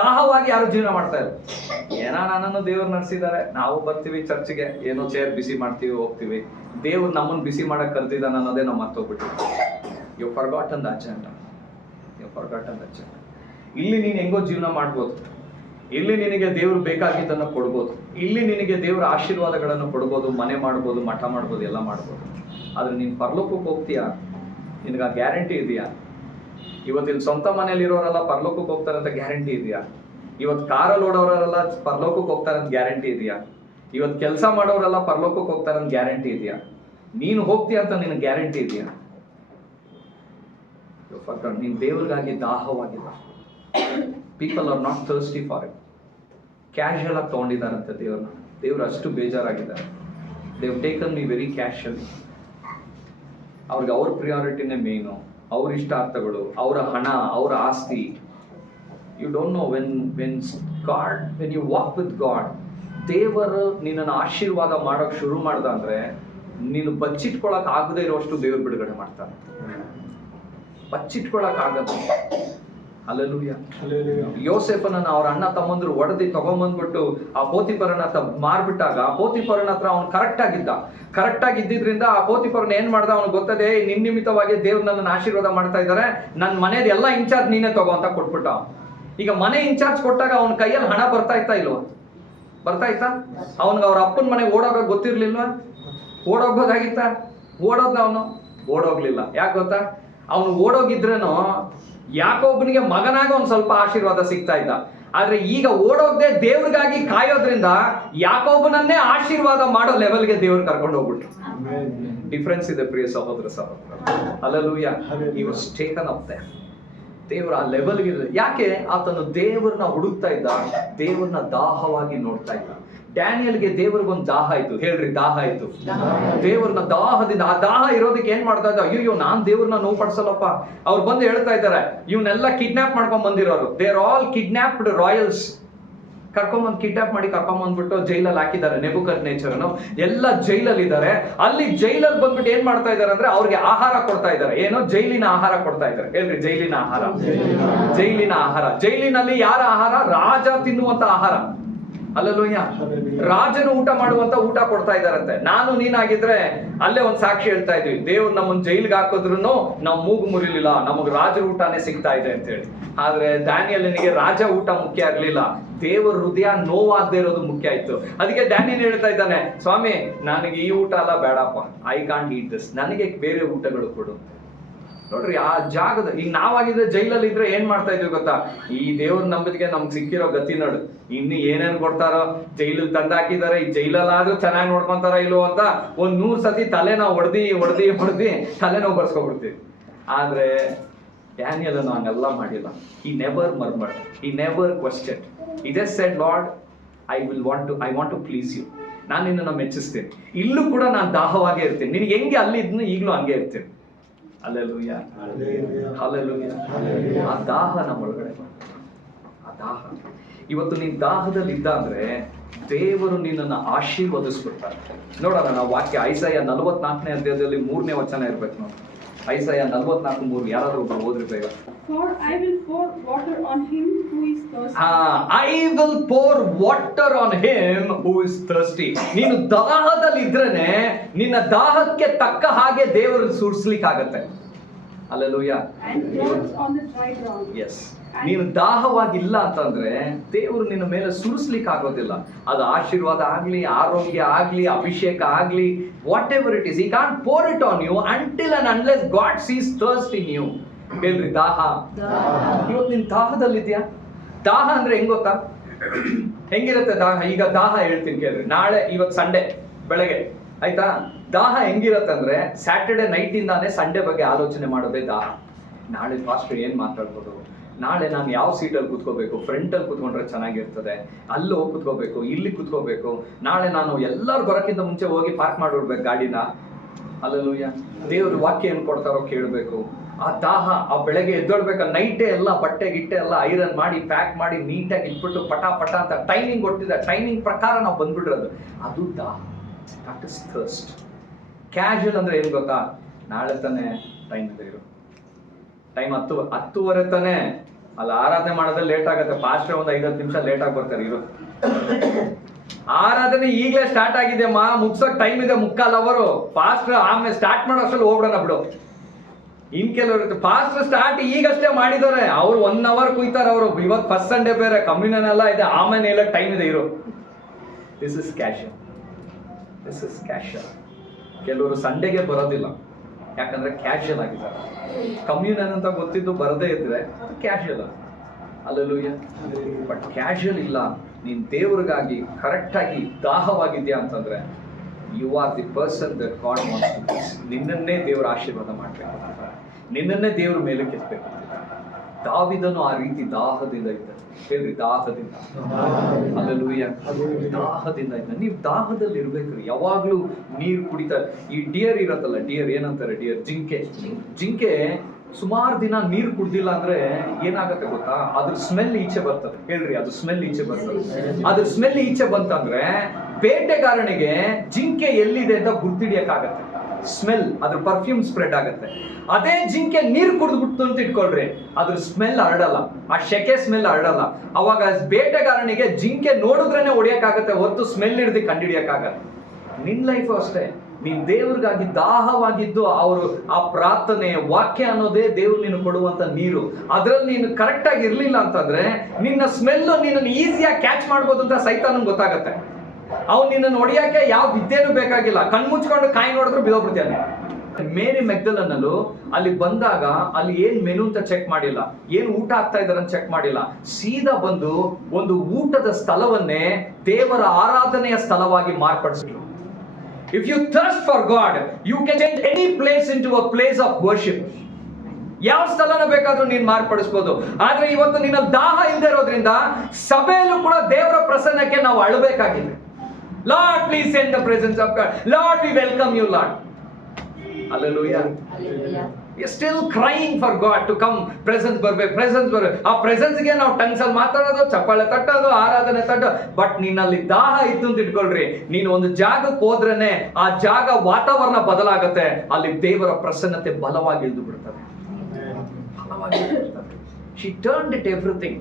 ದಾಹವಾಗಿ ಯಾರು ಜೀವನ ಮಾಡ್ತಾ ಇಲ್ಲ. ಏನೋ ನನ್ನನ್ನು ದೇವ್ರು ನಡೆಸಿದ್ದಾರೆ, ನಾವು ಬರ್ತೀವಿ ಚರ್ಚ್ಗೆ, ಏನೋ ಚೇರ್ ಬಿಸಿ ಮಾಡ್ತೀವಿ, ಹೋಗ್ತೀವಿ. ದೇವ್ರು ನಮ್ಮನ್ನು ಬಿಸಿ ಮಾಡಕ್ ಕಲ್ತಿದ್ದಾನೆ ಅನ್ನೋದೇ ನಾವು ಮರ್ತೋಗ್ಬಿಟ್ಟಿವಿ. You forgotten the agenda. ಇಲ್ಲಿ ನೀನು ಹೆಂಗೋ ಜೀವನ ಮಾಡ್ಬೋದು, ಇಲ್ಲಿ ನಿನಗೆ ದೇವ್ರು ಬೇಕಾಗಿದ್ದನ್ನು ಕೊಡ್ಬೋದು, ಇಲ್ಲಿ ನಿನಗೆ ದೇವರ ಆಶೀರ್ವಾದಗಳನ್ನು ಕೊಡ್ಬೋದು, ಮನೆ ಮಾಡ್ಬೋದು, ಮಠ ಮಾಡ್ಬೋದು, ಎಲ್ಲ ಮಾಡ್ಬೋದು. ಆದ್ರೆ ನೀನು ಪರಲೋಕಕ್ಕೆ ಹೋಗ್ತೀಯಾ? ನಿನಗೆ ಆ ಗ್ಯಾರಂಟಿ ಇದೆಯಾ? ಇವತ್ತಿನ ಸ್ವಂತ ಮನೇಲಿ ಇರೋರೆಲ್ಲ ಪರಲೋಕಕ್ಕೆ ಹೋಗ್ತಾರೆ ಅಂತ ಗ್ಯಾರಂಟಿ ಇದೆಯಾ? ಇವತ್ತು ಕಾರಲ್ಲಿ ಓಡೋರೆಲ್ಲ ಪರಲೋಕಕ್ಕೆ ಹೋಗ್ತಾರೆ ಅಂತ ಗ್ಯಾರಂಟಿ ಇದೆಯಾ? ಇವತ್ತು ಕೆಲಸ ಮಾಡೋರೆಲ್ಲ ಪರಲೋಕಕ್ಕೆ ಹೋಗ್ತಾರೆ ಅಂತ ಗ್ಯಾರಂಟಿ ಇದೆಯಾ? ನೀನು ಹೋಗ್ತೀಯ ಅಂತ ನಿನಗೆ ಗ್ಯಾರಂಟಿ ಇದೆಯಾ? ನೀನು ದೇವರಿಗಾಗಿ ದಾಹವಾಗಿಲ್ಲ. People are not thirsty for it. Casual ಆಗಿ ತೊಗೊಂಡಿದ್ದಾರಂತೆ ದೇವ್ರನ್ನ. ದೇವ್ರು ಅಷ್ಟು ಬೇಜಾರಾಗಿದ್ದಾರೆ. They've taken me very casually. ಅವ್ರಿಗೆ ಅವ್ರ ಪ್ರಿಯಾರಿಟಿನೇ ಮೇನು, ಅವ್ರ ಇಷ್ಟಾರ್ಥಗಳು, ಅವರ ಹಣ, ಅವರ ಆಸ್ತಿ. You don't know when you walk with God, ದೇವರು ನಿನ್ನನ್ನು ಆಶೀರ್ವಾದ ಮಾಡೋಕೆ ಶುರು ಮಾಡ್ದ ಅಂದ್ರೆ ನೀನು ಬಚ್ಚಿಟ್ಕೊಳಕ್ ಆಗದೇ ಇರೋಷ್ಟು ದೇವ್ರು ಬಿಡುಗಡೆ ಮಾಡ್ತಾನೆ. ಬಚ್ಚಿಟ್ಕೊಳಕ್ ಆಗದು. ಹಲ್ಲೆಲೂಯಾ. ಯೋಸೇಫನನ್ನ ಅವ್ರ ಅಣ್ಣ ತಮ್ಮಂದ್ರು ಒಡೆದಿ ತಗೊಂಬಂದ್ಬಿಟ್ಟು ಆ ಪೋತಿಫರನ ಮಾರ್ಬಿಟ್ಟಾಗ, ಆ ಪೋತಿಫರನ ಹತ್ರ ಅವ್ನು ಕರೆಕ್ಟ್ ಆಗಿದ್ದಿದ್ರಿಂದ ಆ ಪೋತಿಫರನ ಏನ್ ಮಾಡ್ದ, ಅವ್ನು ಗೊತ್ತದೆ ನಿನ್ ನಿಮಿತ್ತವಾಗಿ ದೇವ್ರು ನನ್ನ ಆಶೀರ್ವಾದ ಮಾಡ್ತಾ ಇದ್ದಾರೆ, ನನ್ನ ಮನೇದು ಎಲ್ಲ ಇನ್ಚಾರ್ಜ್ ನೀನೇ ತಗೋ ಅಂತ ಕೊಟ್ಬಿಟ್ಟ. ಈಗ ಮನೆ ಇನ್ಚಾರ್ಜ್ ಕೊಟ್ಟಾಗ ಅವನ ಕೈಯಲ್ಲಿ ಹಣ ಬರ್ತಾ ಇತ್ತಾ? ಅವನ್ಗೆ ಅವ್ರ ಅಪ್ಪನ ಮನೆಗೆ ಓಡೋಗ ಗೊತ್ತಿರ್ಲಿಲ್ವಾ? ಓಡೋಗ್ಬೋದಾಗಿತ್ತ? ಅವನು ಓಡೋಗ್ಲಿಲ್ಲ. ಯಾಕೆ ಗೊತ್ತಾ? ಅವನು ಓಡೋಗಿದ್ರೇನು ಯಾಕೋಬನಿಗೆ ಮಗನಾಗ ಒಂದ್ ಸ್ವಲ್ಪ ಆಶೀರ್ವಾದ ಸಿಗ್ತಾ ಇದ್ದ. ಆದ್ರೆ ಈಗ ಓಡೋಗದೆ ದೇವ್ರಿಗಾಗಿ ಕಾಯೋದ್ರಿಂದ ಯಾಕೋಬನನ್ನೇ ಆಶೀರ್ವಾದ ಮಾಡೋ ಲೆವೆಲ್ಗೆ ದೇವ್ರು ಕರ್ಕೊಂಡು ಹೋಗ್ಬಿಟ್ರು. ಡಿಫ್ರೆನ್ಸ್ ಇದೆ ಪ್ರಿಯ ಸಹೋದರ. Hallelujah. He was taken up there. ದೇವರ ಆ ಲೆವೆಲ್ಗೆ. ಯಾಕೆ? ಆತನು ದೇವರನ್ನ ಹುಡುಕ್ತಾ ಇದ್ದ, ದೇವರನ್ನ ದಾಹವಾಗಿ ನೋಡ್ತಾ ಇದ್ದ. ಡ್ಯಾನಿಯಲ್ಗೆ ದೇವ್ರಿಗೊಂದು ದಾಹ ಆಯ್ತು. ಹೇಳ್ರಿ, ದಾಹ ಆಯ್ತು. ದೇವ್ರನ್ನ ದಾಹದಿಂದ, ಆ ದಾಹ ಇರೋದಕ್ಕೆ ಏನ್ ಮಾಡ್ತಾ ಇದ್ದ, ಅಯ್ಯೋ ನಾನ್ ದೇವ್ರನ್ನ ನೋವು ಪಡಿಸಲ್ಲಪ್ಪ. ಅವ್ರು ಬಂದು ಹೇಳ್ತಾ ಇದ್ದಾರೆ, ಇವನ್ನೆಲ್ಲ ಕಿಡ್ನಾಪ್ ಮಾಡ್ಕೊಂಡ್ ಬಂದಿರೋರು, they are all kidnapped royals. Kidnap ಮಾಡಿ ಕರ್ಕೊಂಬಂದ್ಬಿಟ್ಟು ಜೈಲಲ್ಲಿ ಹಾಕಿದ್ದಾರೆ. ನೆಬೂಕದ್ನೆಚ್ಚರನು ಎಲ್ಲ ಜೈಲಲ್ಲಿ ಇದ್ದಾರೆ. ಅಲ್ಲಿ ಜೈಲಲ್ಲಿ ಬಂದ್ಬಿಟ್ಟು ಏನ್ ಮಾಡ್ತಾ ಇದಾರೆ ಅಂದ್ರೆ ಅವ್ರಿಗೆ ಆಹಾರ ಕೊಡ್ತಾ ಇದ್ದಾರೆ. ಏನೋ ಜೈಲಿನ ಆಹಾರ ಕೊಡ್ತಾ ಇದ್ದಾರೆ. ಹೇಳ್ರಿ, ಜೈಲಿನ ಆಹಾರ. ಜೈಲಿನಲ್ಲಿ ಯಾರ ಆಹಾರ? ರಾಜ ತಿನ್ನುವಂತ ಆಹಾರ. ಹಲ್ಲೆಲೂಯಾ. ರಾಜನು ಊಟ ಮಾಡುವಂತ ಊಟ ಕೊಡ್ತಾ ಇದಾರಂತೆ. ನಾನು ನೀನಾಗಿದ್ರೆ ಅಲ್ಲೇ ಒಂದ್ ಸಾಕ್ಷಿ ಹೇಳ್ತಾ ಇದ್ವಿ, ದೇವ್ರು ನಮ್ಮನ್ನ ಜೈಲ್ಗೆ ಹಾಕಿದ್ರು ನಾವು ಮೂಗು ಮುರಿಲಿಲ್ಲ, ನಮಗ್ ರಾಜರ ಊಟನೇ ಸಿಗ್ತಾ ಇದೆ ಅಂತ ಹೇಳಿ. ಆದ್ರೆ ಡ್ಯಾನಿಯಲ್ನಿಗೆ ರಾಜ ಊಟ ಮುಖ್ಯ ಆಗ್ಲಿಲ್ಲ, ದೇವರ ಹೃದಯ ನೋವಾಗದೆ ಇರೋದು ಮುಖ್ಯ ಆಯ್ತು. ಅದಕ್ಕೆ ಡ್ಯಾನಿಯಲ್ ಹೇಳ್ತಾ ಇದ್ದಾನೆ, ಸ್ವಾಮಿ ನನಗೆ ಈ ಊಟ ಎಲ್ಲ ಬೇಡಪ್ಪ, ಐ ಕಾಂಟ್ ಈಟ್ ದಿಸ್, ನನಗೆ ಬೇರೆ ಊಟಗಳು ಕೊಡು. ನೋಡ್ರಿ, ಆ ಜಾಗದ ಈಗ ನಾವಾಗಿದ್ರೆ ಜೈಲಲ್ಲಿ ಇದ್ರೆ ಏನ್ ಮಾಡ್ತಾ ಇದ್ವಿ ಗೊತ್ತಾ? ಈ ದೇವ್ರ ನಂಬಿಕೆ ನಮ್ಗೆ ಸಿಕ್ಕಿರೋ ಗತಿ ನೋಡು. ಇನ್ನು ಏನೇನ್ ಕೊಡ್ತಾರೋ, ಜೈಲಲ್ಲಿ ತಂದಾಕಿದಾರೆ, ಈ ಜೈಲಲ್ಲಾದ್ರೂ ಚೆನ್ನಾಗಿ ನೋಡ್ಕೊಂತಾರ ಇಲ್ವೋ ಅಂತ 100 ಸತಿ ತಲೆ ನಾವು ಹೊಡೆದಿ ತಲೆನೋವು ಬರ್ಸ್ಕೊಬಿಡ್ತೀವಿ. ಆದ್ರೆ ಡ್ಯಾನಿಯಲ್ ಹಂಗೆಲ್ಲ ಮಾಡಿಲ್ಲ. He never murmured, he never questioned. He just said, Lord, I want to please you. ನಾನು ನಿನ್ನನ್ನು ಮೆಚ್ಚಿಸ್ತೇನೆ. ಇಲ್ಲೂ ಕೂಡ ನಾನು ದಾಹವಾಗೇ ಇರ್ತೇನೆ. ನಿನಗೆ ಹೆಂಗೆ ಅಲ್ಲಿ ಇದ್ನು ಈಗಲೂ ಹಂಗೆ ಇರ್ತೇನೆ. ಹಲ್ಲೆಲೂಯಾ. ಆ ದಾಹ ನಮ್ಮ ಒಳಗಡೆ, ಆ ದಾಹ. ಇವತ್ತು ನೀನ್ ದಾಹದಲ್ಲಿ ಇದ್ದ ಅಂದ್ರೆ ದೇವರು ನಿನ್ನನ್ನು ಆಶೀರ್ವದಿಸ್ಬಿಡ್ತಾರೆ. ನೋಡೋಣ ನಾವು ವಾಕ್ಯ ಐಸಾಯ 44ನೇ ಅಧ್ಯಾಯದಲ್ಲಿ 3ನೇ ವಚನ ಇರ್ಬೇಕು ನೋಡಿ. ಐಸಾಯ 44:3 ಯಾರಾದ್ರೂ ಒಬ್ಬರು ಓದ್ರಿ ಬೇಗ. I will pour water on him who is thirsty. I will pour water on him who is thirsty. ನೀನು ದಾಹದಲ್ಲಿ ಇದ್ರೇನೆ ನಿನ್ನ ದಾಹಕ್ಕೆ ತಕ್ಕ ಹಾಗೆ ದೇವರು ಸುರಿಸ್ಲಿಕ್ಕಾಗತ್ತೆ. Hallelujah. And floods on the dry ground. Yes. ನೀನು ದಾಹವಾಗಿಲ್ಲ ಅಂತಂದ್ರೆ ದೇವರು ನಿನ್ನ ಮೇಲೆ ಸುರಿಸ್ಲಿಕ್ಕೆ ಆಗೋದಿಲ್ಲ. ಅದು ಆಶೀರ್ವಾದ ಆಗ್ಲಿ, ಆರೋಗ್ಯ ಆಗ್ಲಿ, ಅಭಿಷೇಕ ಆಗ್ಲಿ, what ever it is, he can't pour it on you until and unless God sees thirst in you. ಹೇಳ್ರಿ, ದಾಹ. ಇವತ್ತು ನಿನ್ ದಾಹದಲ್ಲಿದ್ಯಾ? ದಾಹ ಅಂದ್ರೆ ಹೆಂಗ್ ಗೊತ್ತಾ? ಹೆಂಗಿರುತ್ತೆ ದಾಹ? ಈಗ ದಾಹ ಹೇಳ್ತೀನಿ ಕೇಳ್ರಿ. ಇವತ್ತು ಸಂಡೇ ಬೆಳಗ್ಗೆ ಆಯ್ತಾ? ದಾಹ ಹೆಂಗಿರತ್ತಂದ್ರೆ ಸ್ಯಾಟರ್ಡೆ ನೈಟ್ ಇಂದಾನೆ ಸಂಡೇ ಬಗ್ಗೆ ಆಲೋಚನೆ ಮಾಡೋದೇ ದಾಹ. ನಾಳೆ ಫಾಸ್ಟ್ ಏನ್ ಮಾತಾಡ್ಬೋದು, ನಾಳೆ ನಾನು ಯಾವ ಸೀಟಲ್ಲಿ ಕೂತ್ಕೋಬೇಕು, ಫ್ರಂಟಲ್ಲಿ ಕೂತ್ಕೊಂಡ್ರೆ ಚೆನ್ನಾಗಿರ್ತದೆ, ಅಲ್ಲಿ ಹೋಗಿ ಕೂತ್ಕೋಬೇಕು, ಇಲ್ಲಿ ಕೂತ್ಕೋಬೇಕು, ನಾಳೆ ನಾನು ಎಲ್ಲರೂ ಬರೋಕ್ಕಿಂತ ಮುಂಚೆ ಹೋಗಿ ಪಾರ್ಕ್ ಮಾಡಿಬಿಡ್ಬೇಕು ಗಾಡಿನ. ಹಲ್ಲೆಲೂಯಾ. ದೇವ್ರ ವಾಕ್ಯ ಏನ್ ಕೊಡ್ತಾರೋ ಕೇಳಬೇಕು. ಆ ದಾಹ, ಆ ಬೆಳಗ್ಗೆ ಎದ್ದೊಳ್ಬೇಕು, ನೈಟೇ ಎಲ್ಲ ಬಟ್ಟೆ ಗಿಟ್ಟೆ ಎಲ್ಲ ಐರನ್ ಮಾಡಿ ಪ್ಯಾಕ್ ಮಾಡಿ ನೀಟಾಗಿ ಇಟ್ಬಿಟ್ಟು ಪಟ ಅಂತ ಟೈಮಿಂಗ್ ಕೊಟ್ಟಿದ್ದ ಟೈಮಿಂಗ್ ಪ್ರಕಾರ ನಾವು ಬಂದ್ಬಿಡ್ರೋದು, ಅದು ದಾಹ. That is thirst. ಕ್ಯಾಶುಯಲ್ ಅಂದ್ರೆ ಏನ್ ಗೊತ್ತಾ? ನಾಳೆ ತಾನೇ ಟೈಮ್ ಇದೆ ಇರೋ, ಟೈಮ್ 10:30 ತಾನೇ, ಅಲ್ಲಿ ಆರಾಧನೆ ಮಾಡೋದ್ರೆ ಲೇಟ್ ಆಗತ್ತೆ. ಪಾಸ್ಟ್ರೆ ಒಂದು 5-10 ನಿಮಿಷ ಲೇಟ್ ಆಗಿ ಬರ್ತಾರೆ. ಇರೋ ಆರಾಧನೆ ಈಗಲೇ ಸ್ಟಾರ್ಟ್ ಆಗಿದೆಯಮ್ಮ, ಮುಗ್ಸೋಕ್ ಟೈಮ್ ಇದೆ 3/4 ಅವರು. ಪಾಸ್ಟ್ರ್ ಆಮೇಲೆ ಸ್ಟಾರ್ಟ್ ಮಾಡೋ ಅಷ್ಟರಲ್ಲಿ ಹೋಗ್ಬಿಡೋಣ ಬಿಡು. ಇನ್ ಕೆಲವರು ಪಾಸ್ಟ್ರ್ ಸ್ಟಾರ್ಟ್ ಈಗಷ್ಟೇ ಮಾಡಿದ್ದಾರೆ, ಅವ್ರು 1 hour ಕುಯ್ತಾರೆ. ಅವರು ಇವತ್ತು ಫಸ್ಟ್ ಸಂಡೇ ಬೇರೆ, ಕಮ್ಯುನಿಯನ್ ಎಲ್ಲ ಇದೆ, ಆಮೇಲೆ ಎಲ್ಲ ಟೈಮ್ ಇದೆ ಇರೋ. This is casual. ಕೆಲವರು ಸಂಡೇಗೆ ಬರೋದಿಲ್ಲ, ಯಾಕಂದ್ರೆ ಕ್ಯಾಶುಯಲ್ ಆಗಿದ್ದಾರೆ. ಕಮ್ಯುನಿಯನ್ ಅಂತ ಗೊತ್ತಿದ್ದು ಬರದೇ ಇದ್ರೆ ಅದು ಕ್ಯಾಶುಯಲ್. ಹಲ್ಲೆಲೂಯಾ. ಬಟ್ ಕ್ಯಾಶುಯಲ್ ಇಲ್ಲ, ನೀನ್ ದೇವ್ರಿಗಾಗಿ ಕರೆಕ್ಟ್ ಆಗಿ ದಾಹವಾಗಿದ್ಯಾ ಅಂತಂದ್ರೆ you are the person that God wants to bless. ನಿನ್ನನ್ನೇ ದೇವ್ರ ಆಶೀರ್ವಾದ ಮಾಡ್ಬೇಕು, ನಿನ್ನನ್ನೇ ದೇವ್ರ ಮೇಲೆ ಕೆತ್ತಬೇಕು. ದಾವಿದನು ಆ ರೀತಿ ದಾಹದಿಂದ ಇದ್ದ. ಹೇಳ್ರಿ, ದಾಹದಿಂದ. ಹಲ್ಲೆಲೂಯಾ. ದಾಹದಿಂದ ಇದ್ದ. ನೀವು ದಾಹದಲ್ಲಿ ಇರ್ಬೇಕ್ರಿ, ಯಾವಾಗ್ಲೂ ನೀರು ಕುಡಿತಾರೆ. ಈ ಡಿಯರ್ ಇರತ್ತಲ್ಲ, ಡಿಯರ್ ಏನಂತಾರೆ, ಡಿಯರ್ ಜಿಂಕೆ ಸುಮಾರು ದಿನ ನೀರು ಕುಡ್ದಿಲ್ಲ ಅಂದ್ರೆ ಏನಾಗತ್ತೆ ಗೊತ್ತಾ, ಅದ್ರ ಸ್ಮೆಲ್ ಈಚೆ ಬರ್ತದೆ. ಹೇಳ್ರಿ, ಅದು ಸ್ಮೆಲ್ ಈಚೆ ಬರ್ತದೆ. ಅದ್ರ ಸ್ಮೆಲ್ ಈಚೆ ಬಂತಂದ್ರೆ ಬೇಟೆಗಾರನಿಗೆ ಜಿಂಕೆ ಎಲ್ಲಿದೆ ಅಂತ ಗುರ್ತಿಡಿಯಕ್ಕಾಗತ್ತೆ. ಸ್ಮೆಲ್, ಅದ್ರ ಪರ್ಫ್ಯೂಮ್ ಸ್ಪ್ರೆಡ್ ಆಗುತ್ತೆ. ಅದೇ ಜಿಂಕೆ ನೀರು ಕುಡಿದ್ಬಿಟ್ಟು ಅಂತ ಇಟ್ಕೊಳ್ರಿ, ಅದ್ರ ಸ್ಮೆಲ್ ಹರಡಲ್ಲ, ಆ ಶೆಕೆ ಸ್ಮೆಲ್ ಹರಡಲ್ಲ. ಅವಾಗ ಬೇಟೆಗಾರನಿಗೆ ಜಿಂಕೆ ನೋಡಿದ್ರೇನೆ ಹೊಡಿಯಕ್ಕಾಗತ್ತೆ ಹೊತ್ತು ಸ್ಮೆಲ್ ಹಿಡ್ದು ಕಂಡಿಡಿಯಕ್ಕಾಗಲ್ಲ. ನಿನ್ ಲೈಫ್ ಅಷ್ಟೇ. ನೀನ್ ದೇವ್ರಿಗಾಗಿ ದಾಹವಾಗಿದ್ದು ಅವರು ಆ ಪ್ರಾರ್ಥನೆ ವಾಕ್ಯ ಅನ್ನೋದೇ ದೇವ್ರು ನೀನು ಕೊಡುವಂತ ನೀರು. ಅದ್ರಲ್ಲಿ ನೀನು ಕರೆಕ್ಟ್ ಆಗಿ ಇರ್ಲಿಲ್ಲ ಅಂತಂದ್ರೆ ನಿನ್ನ ಸ್ಮೆಲ್ ನೀನನ್ನು ಈಸಿಯಾಗಿ ಕ್ಯಾಚ್ ಮಾಡ್ಬೋದು ಅಂತ ಸೈತಾನಂಗೆ ಗೊತ್ತಾಗತ್ತೆ. ಅವ್ನು ನಿನ್ನನ್ನು ಹೊಡಿಯಕ್ಕೆ ಯಾವ ವಿದ್ಯೆನೂ ಬೇಕಾಗಿಲ್ಲ, ಕಣ್ಮುಚ್ಕೊಂಡು ಕಾಯಿ ನೋಡಿದ್ರು ಬಿದೋಗ್ಬಿಡ್ತಾನೆ. ಮೇರಿ ಮೆಗ್ದಲನಲ್ಲೂ ಅಲ್ಲಿ ಬಂದಾಗ ಅಲ್ಲಿ ಏನ್ ಮೆನು ಅಂತ ಚೆಕ್ ಮಾಡಿಲ್ಲ, ಏನ್ ಊಟ ಆಗ್ತಾ ಇದಾರೆ ಅಂತ ಚೆಕ್ ಮಾಡಿಲ್ಲ. ಸೀದಾ ಬಂದು ಒಂದು ಊಟದ ಸ್ಥಳವನ್ನೇ ದೇವರ ಆರಾಧನೆಯ ಸ್ಥಳವಾಗಿ ಮಾರ್ಪಡಿಸಿದ್ರು. If you thirst for God, you can change any place into a place of worship. ಯಾವ ಸ್ಥಳನ ಬೇಕಾದ್ರೂ ನೀನ್ ಮಾರ್ಪಡಿಸಬಹುದು. ಆದ್ರೆ ಇವತ್ತು ನಿನ್ನ ದಾಹ ಇಲ್ಲದೆ ಇರೋದ್ರಿಂದ ಸಭೆಯಲ್ಲೂ ಕೂಡ ದೇವರ ಪ್ರಸನ್ನಕ್ಕೆ ನಾವು ಅಳಬೇಕಾಗಿದೆ. Lord, please send the presence of God. Lord, we welcome you, Lord. Hallelujah. We are still crying for God to come. Presence ಬರ್ಬೇಕು. ಆ ಪ್ರೆಸೆನ್ಸ್ಗೆ ನಾವು ಟಂಗ್ಸ್ ಅಲ್ಲಿ ಮಾತಾಡೋದು, ಚಪ್ಪಾಳೆ ತಟ್ಟೋದು, ಆರಾಧನೆ ತಟ್ಟೋದು. ಬಟ್ ನಿನ್ನಲ್ಲಿ ದಾಹ ಇತ್ತು ಅಂತ ಇಟ್ಕೊಳ್ರಿ, ನೀನು ಒಂದು ಜಾಗಕ್ಕೆ ಹೋದ್ರೇನೆ ಆ ಜಾಗ ವಾತಾವರಣ ಬದಲಾಗತ್ತೆ. ಅಲ್ಲಿ ದೇವರ ಪ್ರಸನ್ನತೆ ಬಲವಾಗಿ ಇಳಿದು ಬಿಡ್ತದೆ. She turned it everything.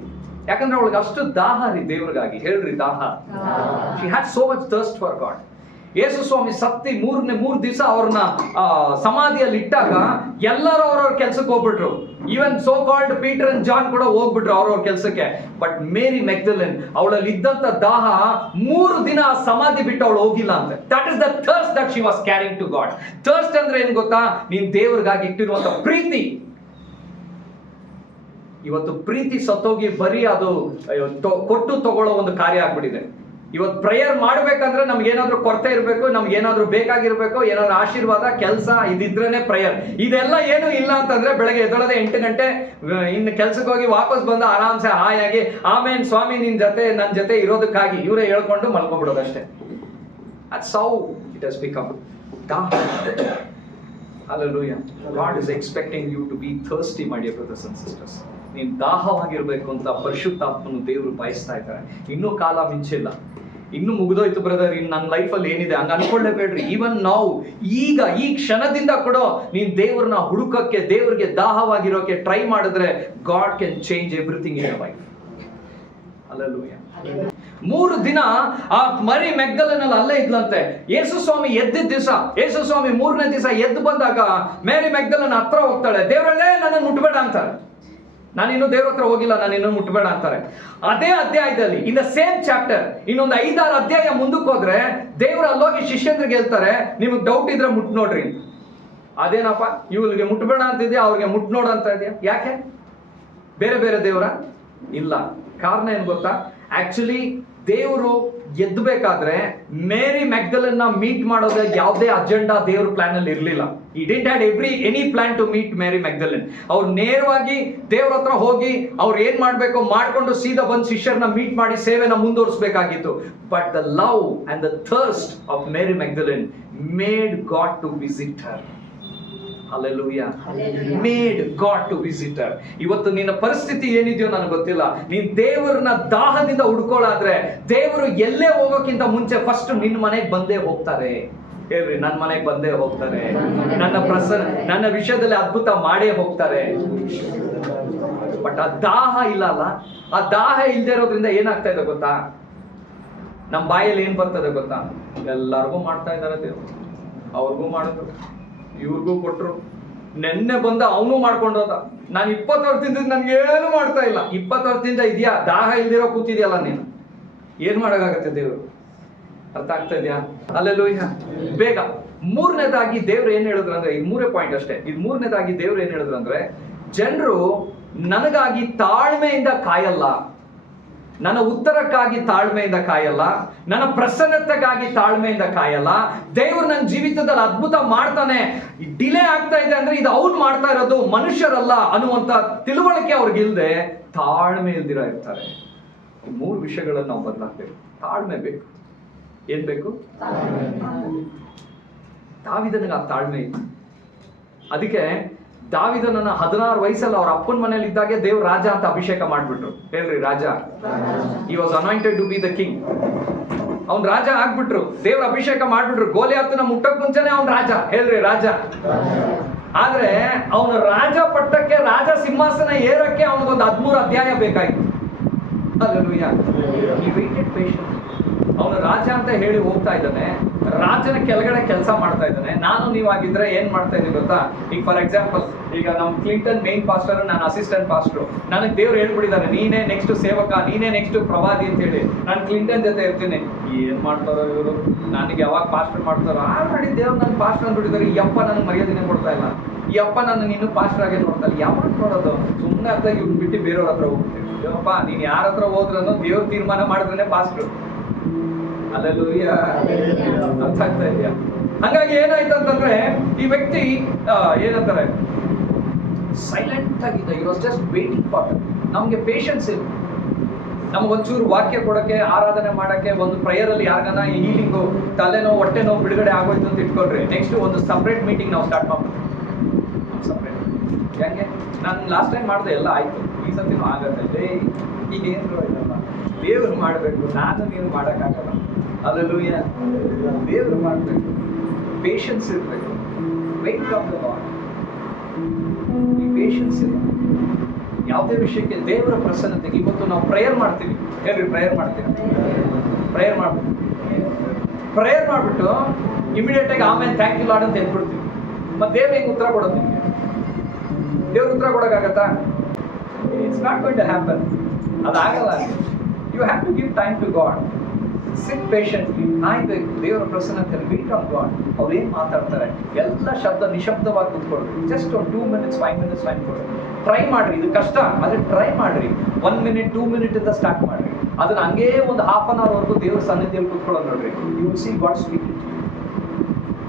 ಯಾಕಂದ್ರೆ ಅವಳಿಗೆ ಅಷ್ಟು ದಾಹ ರೀ ದೇವ್ರಿಗಾಗಿ. ಹೇಳ್ರಿ, ದಾಹ. She had so much thirst for God. ಯೇಸು ಸ್ವಾಮಿ ಸತ್ತಿ ಮೂರು ದಿವಸ ಅವ್ರನ್ನ ಸಮಾಧಿಯಲ್ಲಿ ಇಟ್ಟಾಗ ಎಲ್ಲರೂ ಅವ್ರವ್ರ ಕೆಲ್ಸಕ್ಕೆ ಹೋಗ್ಬಿಟ್ರು. Even so called Peter and John ಕೂಡ ಹೋಗ್ಬಿಟ್ರು ಅವ್ರವ್ರ ಕೆಲ್ಸಕ್ಕೆ. ಬಟ್ ಮೇರಿ ಮೆಗ್ದಲಿನ್ ಅವಳಲ್ಲಿ ಇದ್ದಂತ ದಾಹ 3 ದಿನ ಸಮಾಧಿ ಬಿಟ್ಟು ಅವಳು ಹೋಗಿಲ್ಲ ಅಂತೆ. That is the thirst that she was carrying to God. Thirst ಅಂದ್ರೆ ಏನ್ ಗೊತ್ತಾ, ನೀನ್ ದೇವ್ರಿಗಾಗಿ ಇಟ್ಟಿರುವಂತ ಪ್ರೀತಿ. ಇವತ್ತು ಪ್ರೀತಿ ಸತ್ತೋಗಿ ಬರೀ ಅದು ಕೊಟ್ಟು ತಗೊಳ್ಳೋ ಒಂದು ಕಾರ್ಯ ಆಗ್ಬಿಟ್ಟಿದೆ. ಇವತ್ತು ಪ್ರೇಯರ್ ಮಾಡ್ಬೇಕಂದ್ರೆ ನಮ್ಗೆ ಏನಾದ್ರೂ ಕೊರತೆ ಇರಬೇಕು, ನಮ್ಗೆ ಏನಾದ್ರೂ ಬೇಕಾಗಿರ್ಬೇಕು, ಏನಾದ್ರು ಆಶೀರ್ವಾದ, ಕೆಲಸ ಇದಿದ್ರೇನೆ ಪ್ರೇಯರ್. ಇದೆಲ್ಲ ಏನು ಇಲ್ಲ ಅಂತಂದ್ರೆ ಬೆಳಗ್ಗೆ ಎದ್ದೊಳದೆ 8 ಗಂಟೆ ಇನ್ನು ಕೆಲ್ಸಕ್ಕೆ ಹೋಗಿ ವಾಪಸ್ ಬಂದು ಆರಾಮ್ಸೆ ಹಾಯಾಗಿ ಆಮೇನ್ ಸ್ವಾಮಿ ನನ್ನ ಜೊತೆ ಇರೋದಕ್ಕಾಗಿ ಇವರೇ ಹೇಳ್ಕೊಂಡು ಮಲ್ಕೊಂಡ್ಬಿಡೋದಷ್ಟೇ. That's how it has become. Hallelujah. God is expecting you to be thirsty, my dear brothers and sisters. ನೀನ್ ದಾಹವಾಗಿರ್ಬೇಕು ಅಂತ ಪರಿಶುದ್ಧಾತ್ಮನು ದೇವರು ಬಯಸ್ತಾ ಇದ್ದಾರೆ. ಇನ್ನೂ ಕಾಲ ಮಿಂಚಿಲ್ಲ, ಇನ್ನು ಮುಗಿದೋಯ್ತು ಬ್ರದರ್, ಇನ್ನು ನನ್ನ ಲೈಫಲ್ಲಿ ಏನಿದೆ ಹಂಗ ಅನ್ಕೊಳ್ಳೇಬೇಡ್ರಿ. ಈವನ್ ನಾವು ಈಗ ಈ ಕ್ಷಣದಿಂದ ಕೂಡ ನೀನ್ ದೇವ್ರನ್ನ ಹುಡುಕಕ್ಕೆ, ದೇವ್ರಿಗೆ ದಾಹವಾಗಿರೋಕೆ ಟ್ರೈ ಮಾಡಿದ್ರೆ god can change everything in your life. Hallelujah. 3 ದಿನ ಆ ಮರಿ ಮೆಗ್ದಲನಲ್ಲಿ ಅಲ್ಲೇ ಇದ್ಲಂತೆ. ಯೇಸು ಸ್ವಾಮಿ ಎದ್ದಿದ್ದ ದಿವಸ, ಯೇಸು ಸ್ವಾಮಿ 3ನೇ ದಿವಸ ಎದ್ದು ಬಂದಾಗ ಮೇರಿ ಮೆಗ್ದಲನ ಹತ್ರ ಹೋಗ್ತಾಳೆ. ದೇವರಲ್ಲೇ ನನ್ನ ಮುಟ್ಬೇಡ ಅಂತಾರೆ. ನಾನಿನ್ನು ದೇವ್ರ ಹತ್ರ ಹೋಗಿಲ್ಲ, ನಾನಿನ್ನು ಮುಟ್ಬೇಡ ಅಂತಾರೆ. ಅದೇ ಅಧ್ಯಾಯದಲ್ಲಿ ಇನ್ ದ ಸೇಮ್ ಚಾಪ್ಟರ್ ಇನ್ನೊಂದು 5-6 ಅಧ್ಯಾಯ ಮುಂದಕ್ಕೆ ಹೋದ್ರೆ ದೇವ್ರ ಅಲ್ಲೋಗಿ ಶಿಷ್ಯಂದ್ರಿಗೆ ಹೇಳ್ತಾರೆ, ನಿಮಗೆ ಡೌಟ್ ಇದ್ರೆ ಮುಟ್ ನೋಡ್ರಿ. ಅದೇನಪ್ಪ, ಇವ್ರಿಗೆ ಮುಟ್ಬೇಡ ಅಂತಿದ್ಯಾ, ಅವ್ರಿಗೆ ಮುಟ್ ನೋಡ ಅಂತ ಇದೆಯಾ? ಯಾಕೆ ಬೇರೆ ಬೇರೆ ದೇವರ ಇಲ್ಲ? ಕಾರಣ ಏನ್ ಗೊತ್ತಾ, ಆಕ್ಚುಲಿ ದೇವರು ಎದ್ದಬೇಕಾದ್ರೆ ಮೇರಿ ಮೆಗ್ದಲನ್ನ ಮೀಟ್ ಮಾಡೋದೇ ಯಾವುದೇ ಅಜೆಂಡಾ ದೇವ್ರ ಪ್ಲಾನ್ ಅಲ್ಲಿ ಇರ್ಲಿಲ್ಲ. He didn't had any plan to meet Mary Magdalene. ಅವ್ರು ನೇರವಾಗಿ ದೇವ್ರ ಹತ್ರ ಹೋಗಿ ಅವ್ರು ಏನ್ ಮಾಡ್ಬೇಕು ಮಾಡ್ಕೊಂಡು ಸೀದಾ ಬಂದು ಶಿಷ್ಯರನ್ನ ಮೀಟ್ ಮಾಡಿ ಸೇವೆನ ಮುಂದುವರಿಸಬೇಕಾಗಿತ್ತು. But the love and the thirst of Mary Magdalene made God to visit her. Hallelujah. Made God to visit her. ಇವತ್ತು ನಿನ್ನ ಪರಿಸ್ಥಿತಿ ಏನಿದೆಯೋ ನನಗೆ ಗೊತ್ತಿಲ್ಲ, ನೀನ್ ದೇವರನ್ನ ದಾಹದಿಂದ ಹುಡ್ಕೊಳ್ಳಾದ್ರೆ ದೇವರು ಎಲ್ಲೇ ಹೋಗೋಕ್ಕಿಂತ ಮುಂಚೆ ಫಸ್ಟ್ ನಿನ್ನ ಮನೆಗೆ ಬಂದೇ ಹೋಗ್ತಾರೆ. ಹೇಳ್ರಿ, ನನ್ನ ಮನೆಗೆ ಬಂದೇ ಹೋಗ್ತಾರೆ. ನನ್ನ ವಿಷಯದಲ್ಲಿ ಅದ್ಭುತ ಮಾಡೇ ಹೋಗ್ತಾರೆ. ಬಟ್ ಆ ದಾಹ ಇಲ್ಲ ಅಲ್ಲ, ಆ ದಾಹ ಇಲ್ಲದೆ ಇರೋದ್ರಿಂದ ಏನಾಗ್ತಾ ಇದೆ ಗೊತ್ತಾ, ನಮ್ಮ ಬಾಯಲ್ಲಿ ಏನ್ ಬರ್ತದೆ ಗೊತ್ತಾ, ಎಲ್ಲರಿಗೂ ಮಾಡ್ತಾ ಇದ್ದಾರೆ ದೇವರು, ಅವ್ರಿಗೂ ಮಾಡಿದ್ರು, ಇವ್ರಿಗೂ ಕೊಟ್ರು. ನೆನ್ನೆ ಬಂದ ಅವನು ಮಾಡ್ಕೊಂಡು ಹೋದ. ನಾನು 20 ವರ್ಷದಿಂದ ನನ್ಗೇನು ಮಾಡ್ತಾ ಇಲ್ಲ. 20 ವರ್ಷದಿಂದ ಇದೆಯಾ, ದಾಹ ಇಲ್ದಿರೋ ಕೂತಿದ್ಯಲ್ಲ ನೀನು, ಏನ್ ಮಾಡಕ್ಕಾಗತ್ತೆ ದೇವರು? ಅರ್ಥ ಆಗ್ತಾ ಇದೆಯಾ? ಹಲ್ಲೆಲೂಯಾ. ಬೇಗ 3ನೇದಾಗಿ ದೇವ್ರು ಏನ್ ಹೇಳಿದ್ರು ಅಂದ್ರೆ, ಇದು 3 ಪಾಯಿಂಟ್ ಅಷ್ಟೇ. ಇದು 3ನೇದಾಗಿ ದೇವ್ರು ಏನ್ ಹೇಳಿದ್ರು ಅಂದ್ರೆ, ಜನರು ನನಗಾಗಿ ತಾಳ್ಮೆಯಿಂದ ಕಾಯಲ್ಲ. ನನ್ನ ಉತ್ತರಕ್ಕಾಗಿ ತಾಳ್ಮೆಯಿಂದ ಕಾಯಲ್ಲ, ನನ್ನ ಪ್ರಸನ್ನತೆಗಾಗಿ ತಾಳ್ಮೆಯಿಂದ ಕಾಯಲ್ಲ. ದೇವರು ನನ್ನ ಜೀವಿತದಲ್ಲಿ ಅದ್ಭುತ ಮಾಡ್ತಾನೆ, ಡಿಲೇ ಆಗ್ತಾ ಇದೆ ಅಂದ್ರೆ ಇದು ಅವ್ನು ಮಾಡ್ತಾ ಇರೋದು, ಮನುಷ್ಯರಲ್ಲ ಅನ್ನುವಂತ ತಿಳುವಳಿಕೆ ಅವ್ರಿಗಿಲ್ದೆ ತಾಳ್ಮೆ ಇಲ್ದಿರ ಇರ್ತಾರೆ. ಈ 3 ವಿಷಯಗಳನ್ನು ನಾವು ಬದಲಾಗಬೇಕು. ತಾಳ್ಮೆ ಬೇಕು. ಏನ್ ಬೇಕು? ದಾವೀದನಿಗೆ ಆ ತಾಳ್ಮೆ ಇಲ್ಲ. ಅದಕ್ಕೆ ದಾವೀದನನ್ನ 16 ವಯಸ್ಸಲ್ಲಿ ಅವ್ರ ಅಪ್ಪನ ಮನೇಲಿ ಇದ್ದಾಗೆ ದೇವ್ರ ರಾಜ ಅಂತ ಅಭಿಷೇಕ ಮಾಡ್ಬಿಟ್ರು. ಹೇಳ್ರಿ, ರಾಜ. he was anointed to be the king. ಅವ್ನ್ ರಾಜ ಆಗ್ಬಿಟ್ರು, ದೇವ್ರ ಅಭಿಷೇಕ ಮಾಡ್ಬಿಟ್ರು. ಗೋಲಿಯಾತನ ಮುಟ್ಟಕ್ ಮುಂಚೆನೆ ಅವ್ನ್ ರಾಜ. ಹೇಳ್ರಿ, ರಾಜ. ಆದ್ರೆ ಅವನ ರಾಜ ಪಟ್ಟಕ್ಕೆ, ರಾಜ ಸಿಂಹಾಸನ ಏರಕ್ಕೆ ಅವನಿಗೊಂದು 13 ಅಧ್ಯಾಯ ಬೇಕಾಯ್ತು. Hallelujah. He waited patiently. ಅವನು ರಾಜ ಅಂತ ಹೇಳಿ ಹೋಗ್ತಾ ಇದ್ದಾನೆ, ರಾಜನ ಕೆಳಗಡೆ ಕೆಲಸ ಮಾಡ್ತಾ ಇದ್ದಾನೆ. ನಾನು ನೀವಾಗಿದ್ರೆ ಏನ್ ಮಾಡ್ತಾ ಇದೀವಿ ಗೊತ್ತಾ? ಈಗ ಫಾರ್ ಎಕ್ಸಾಂಪಲ್, ಈಗ ನಮ್ ಕ್ಲಿಂಟನ್ ಮೇನ್ ಪಾಸ್ಟರ್, ನಾನು ಅಸಿಸ್ಟೆಂಟ್ ಪಾಸ್ಟರ್. ನನಗೆ ದೇವ್ರು ಹೇಳ್ಬಿಟ್ಟಿದ್ದಾನೆ, ನೀನೇ ನೆಕ್ಸ್ಟ್ ಸೇವಕ, ನೀನೇ ನೆಕ್ಸ್ಟ್ ಪ್ರವಾದಿ ಅಂತ ಹೇಳಿ. ನಾನು ಕ್ಲಿಂಟನ್ ಜೊತೆ ಇರ್ತೀನಿ. ಏನ್ ಮಾಡ್ತಾರೋ ಇವರು, ನನಗೆ ಯಾವಾಗ ಪಾಸ್ಟರ್ ಮಾಡ್ತಾರೋ? ಆಲ್ರೆಡಿ ದೇವ್ರು ನನ್ನ ಪಾಸ್ಟರ್ ಅಂದ್ಬಿಟ್ಟಿದ್ದಾರೆ. ಈ ಅಪ್ಪ ನನಗೆ ಮರ್ಯಾದೆನೇ ಕೊಡ್ತಾ ಇಲ್ಲ, ಈ ಅಪ್ಪ ನನ್ನ ಇನ್ನೂ ಪಾಸ್ಟರ್ ಆಗೇ ನೋಡ್ತಾ ಇಲ್ಲ. ಯಾವಾಗ ನೋಡೋದು? ಸುಮ್ಮನೆ ಅರ್ಥ ಇವ್ನು ಬಿಟ್ಟು ಬೇರೆಯವ್ರ ಹತ್ರ ಹೋಗ್ತೀನಿ. ಅಪ್ಪ, ನೀನ್ ಯಾರ ಹತ್ರ ಹೋದ್ರೂ ದೇವ್ರ ತೀರ್ಮಾನ ಮಾಡಿದ್ರೆ ಪಾಸ್ಟರ್. Hallelujah. ಅರ್ಥ ಆಗ್ತಾ ಇದೆಯಾ? ಹಂಗಾಗಿ ಏನಾಯ್ತು ಅಂತಂದ್ರೆ, ಈ ವ್ಯಕ್ತಿ ಏನಂತಾರೆ, ಸೈಲೆಂಟ್ ಆಗಿದ್ದ. he was just waiting for it. ನಮ್ಗೆ ಪೇಷನ್ಸ್ ಇಲ್ಲ. ನಮಗೊಂಚೂರು ವಾಕ್ಯ ಕೊಡಕ್ಕೆ, ಆರಾಧನೆ ಮಾಡಕ್ಕೆ, ಒಂದು ಪ್ರೇಯರ್ ಅಲ್ಲಿ ಯಾರಿಗಾನ ಹೀಲಿಂಗು, ತಲೆನೋವು, ಹೊಟ್ಟೆ ನೋವು ಬಿಡುಗಡೆ ಆಗೋಯ್ತು ಅಂತ ಇಟ್ಕೊಳ್ರಿ, ನೆಕ್ಸ್ಟ್ ಒಂದು ಸಪ್ರೇಟ್ ಮೀಟಿಂಗ್ ನಾವು ಸ್ಟಾರ್ಟ್ ಮಾಡ್ತೀವಿ. ಸಪ್ರೇಟ್ ಯಾಕೆ? ನಾನು ಲಾಸ್ಟ್ ಟೈಮ್ ಮಾಡಿದೆ, ಎಲ್ಲ ಆಯ್ತು, ಈ ಸತಿನೂ ಆಗತ್ತೆ. ಈಗ ಏನು ಇದಲ್ಲ, ದೇವ್ರು ಮಾಡಬೇಕು, ನಾನು ನೀವು ಮಾಡೋಕ್ಕಾಗಲ್ಲ. Hallelujah. ದೇವ್ರು ಮಾಡಬೇಕು, ಪೇಷನ್ಸ್ ಇರಬೇಕು. Wait of the Lord. ಈ ಪೇಷನ್ಸ್ ಇಲ್ಲ ಯಾವುದೇ ವಿಷಯಕ್ಕೆ. ದೇವರ ಪ್ರಸನ್ನತೆಗೆ ಇವತ್ತು ನಾವು ಪ್ರೇಯರ್ ಮಾಡ್ತೀವಿ. ಹೇಳ್ರಿ, ಪ್ರೇಯರ್ ಮಾಡ್ತೀವಿ. ಪ್ರೇಯರ್ ಮಾಡ್ಬಿಟ್ಟು ಇಮಿಡಿಯೇಟ್ ಆಗಿ ಆಮೇಲೆ ಥ್ಯಾಂಕ್ ಯು ಲಾರ್ಡ್ ಅಂತ ಹೇಳ್ಬಿಡ್ತೀವಿ. ಮತ್ತೆ ದೇವ್ರು ಹೆಂಗೆ ಉತ್ತರ ಕೊಡೋದು ನಿಮಗೆ? ದೇವ್ರ ಉತ್ತರ ಕೊಡೋಕ್ಕಾಗತ್ತಾ? It's not going to happen. ಅದಾಗಲ್ಲ. You have to give time to God. Sit patiently. ಕಾಯ್ಬೇಕು ದೇವರ ಪ್ರಸನ್ನತೆ. Wait on God. ಅವ್ರು ಏನ್ ಮಾತಾಡ್ತಾರೆ ಎಲ್ಲ ಶಬ್ದ ನಿಶಬ್ದವಾಗಿ ಕೂತ್ಕೊಳ್ರಿ. ಜಸ್ಟ್ ಒಂದು 2 minutes 5 minutes ಟೈಮ್ ಕೊಡ್ರಿ. ಟ್ರೈ ಮಾಡ್ರಿ. ಇದು ಕಷ್ಟ, ಆದ್ರೆ ಟ್ರೈ ಮಾಡ್ರಿ. 1 minute 2 minute ಇಂದ ಸ್ಟಾರ್ಟ್ ಮಾಡ್ರಿ. ಅದನ್ನ ಹಂಗೇ ಒಂದು half an hour ವರೆಗೂ ದೇವ್ರ ಸನ್ನಿಧಿಯಲ್ಲಿ ಕೂತ್ಕೊಳ್ಳೋದು ನೋಡ್ರಿ. You will see God speaking.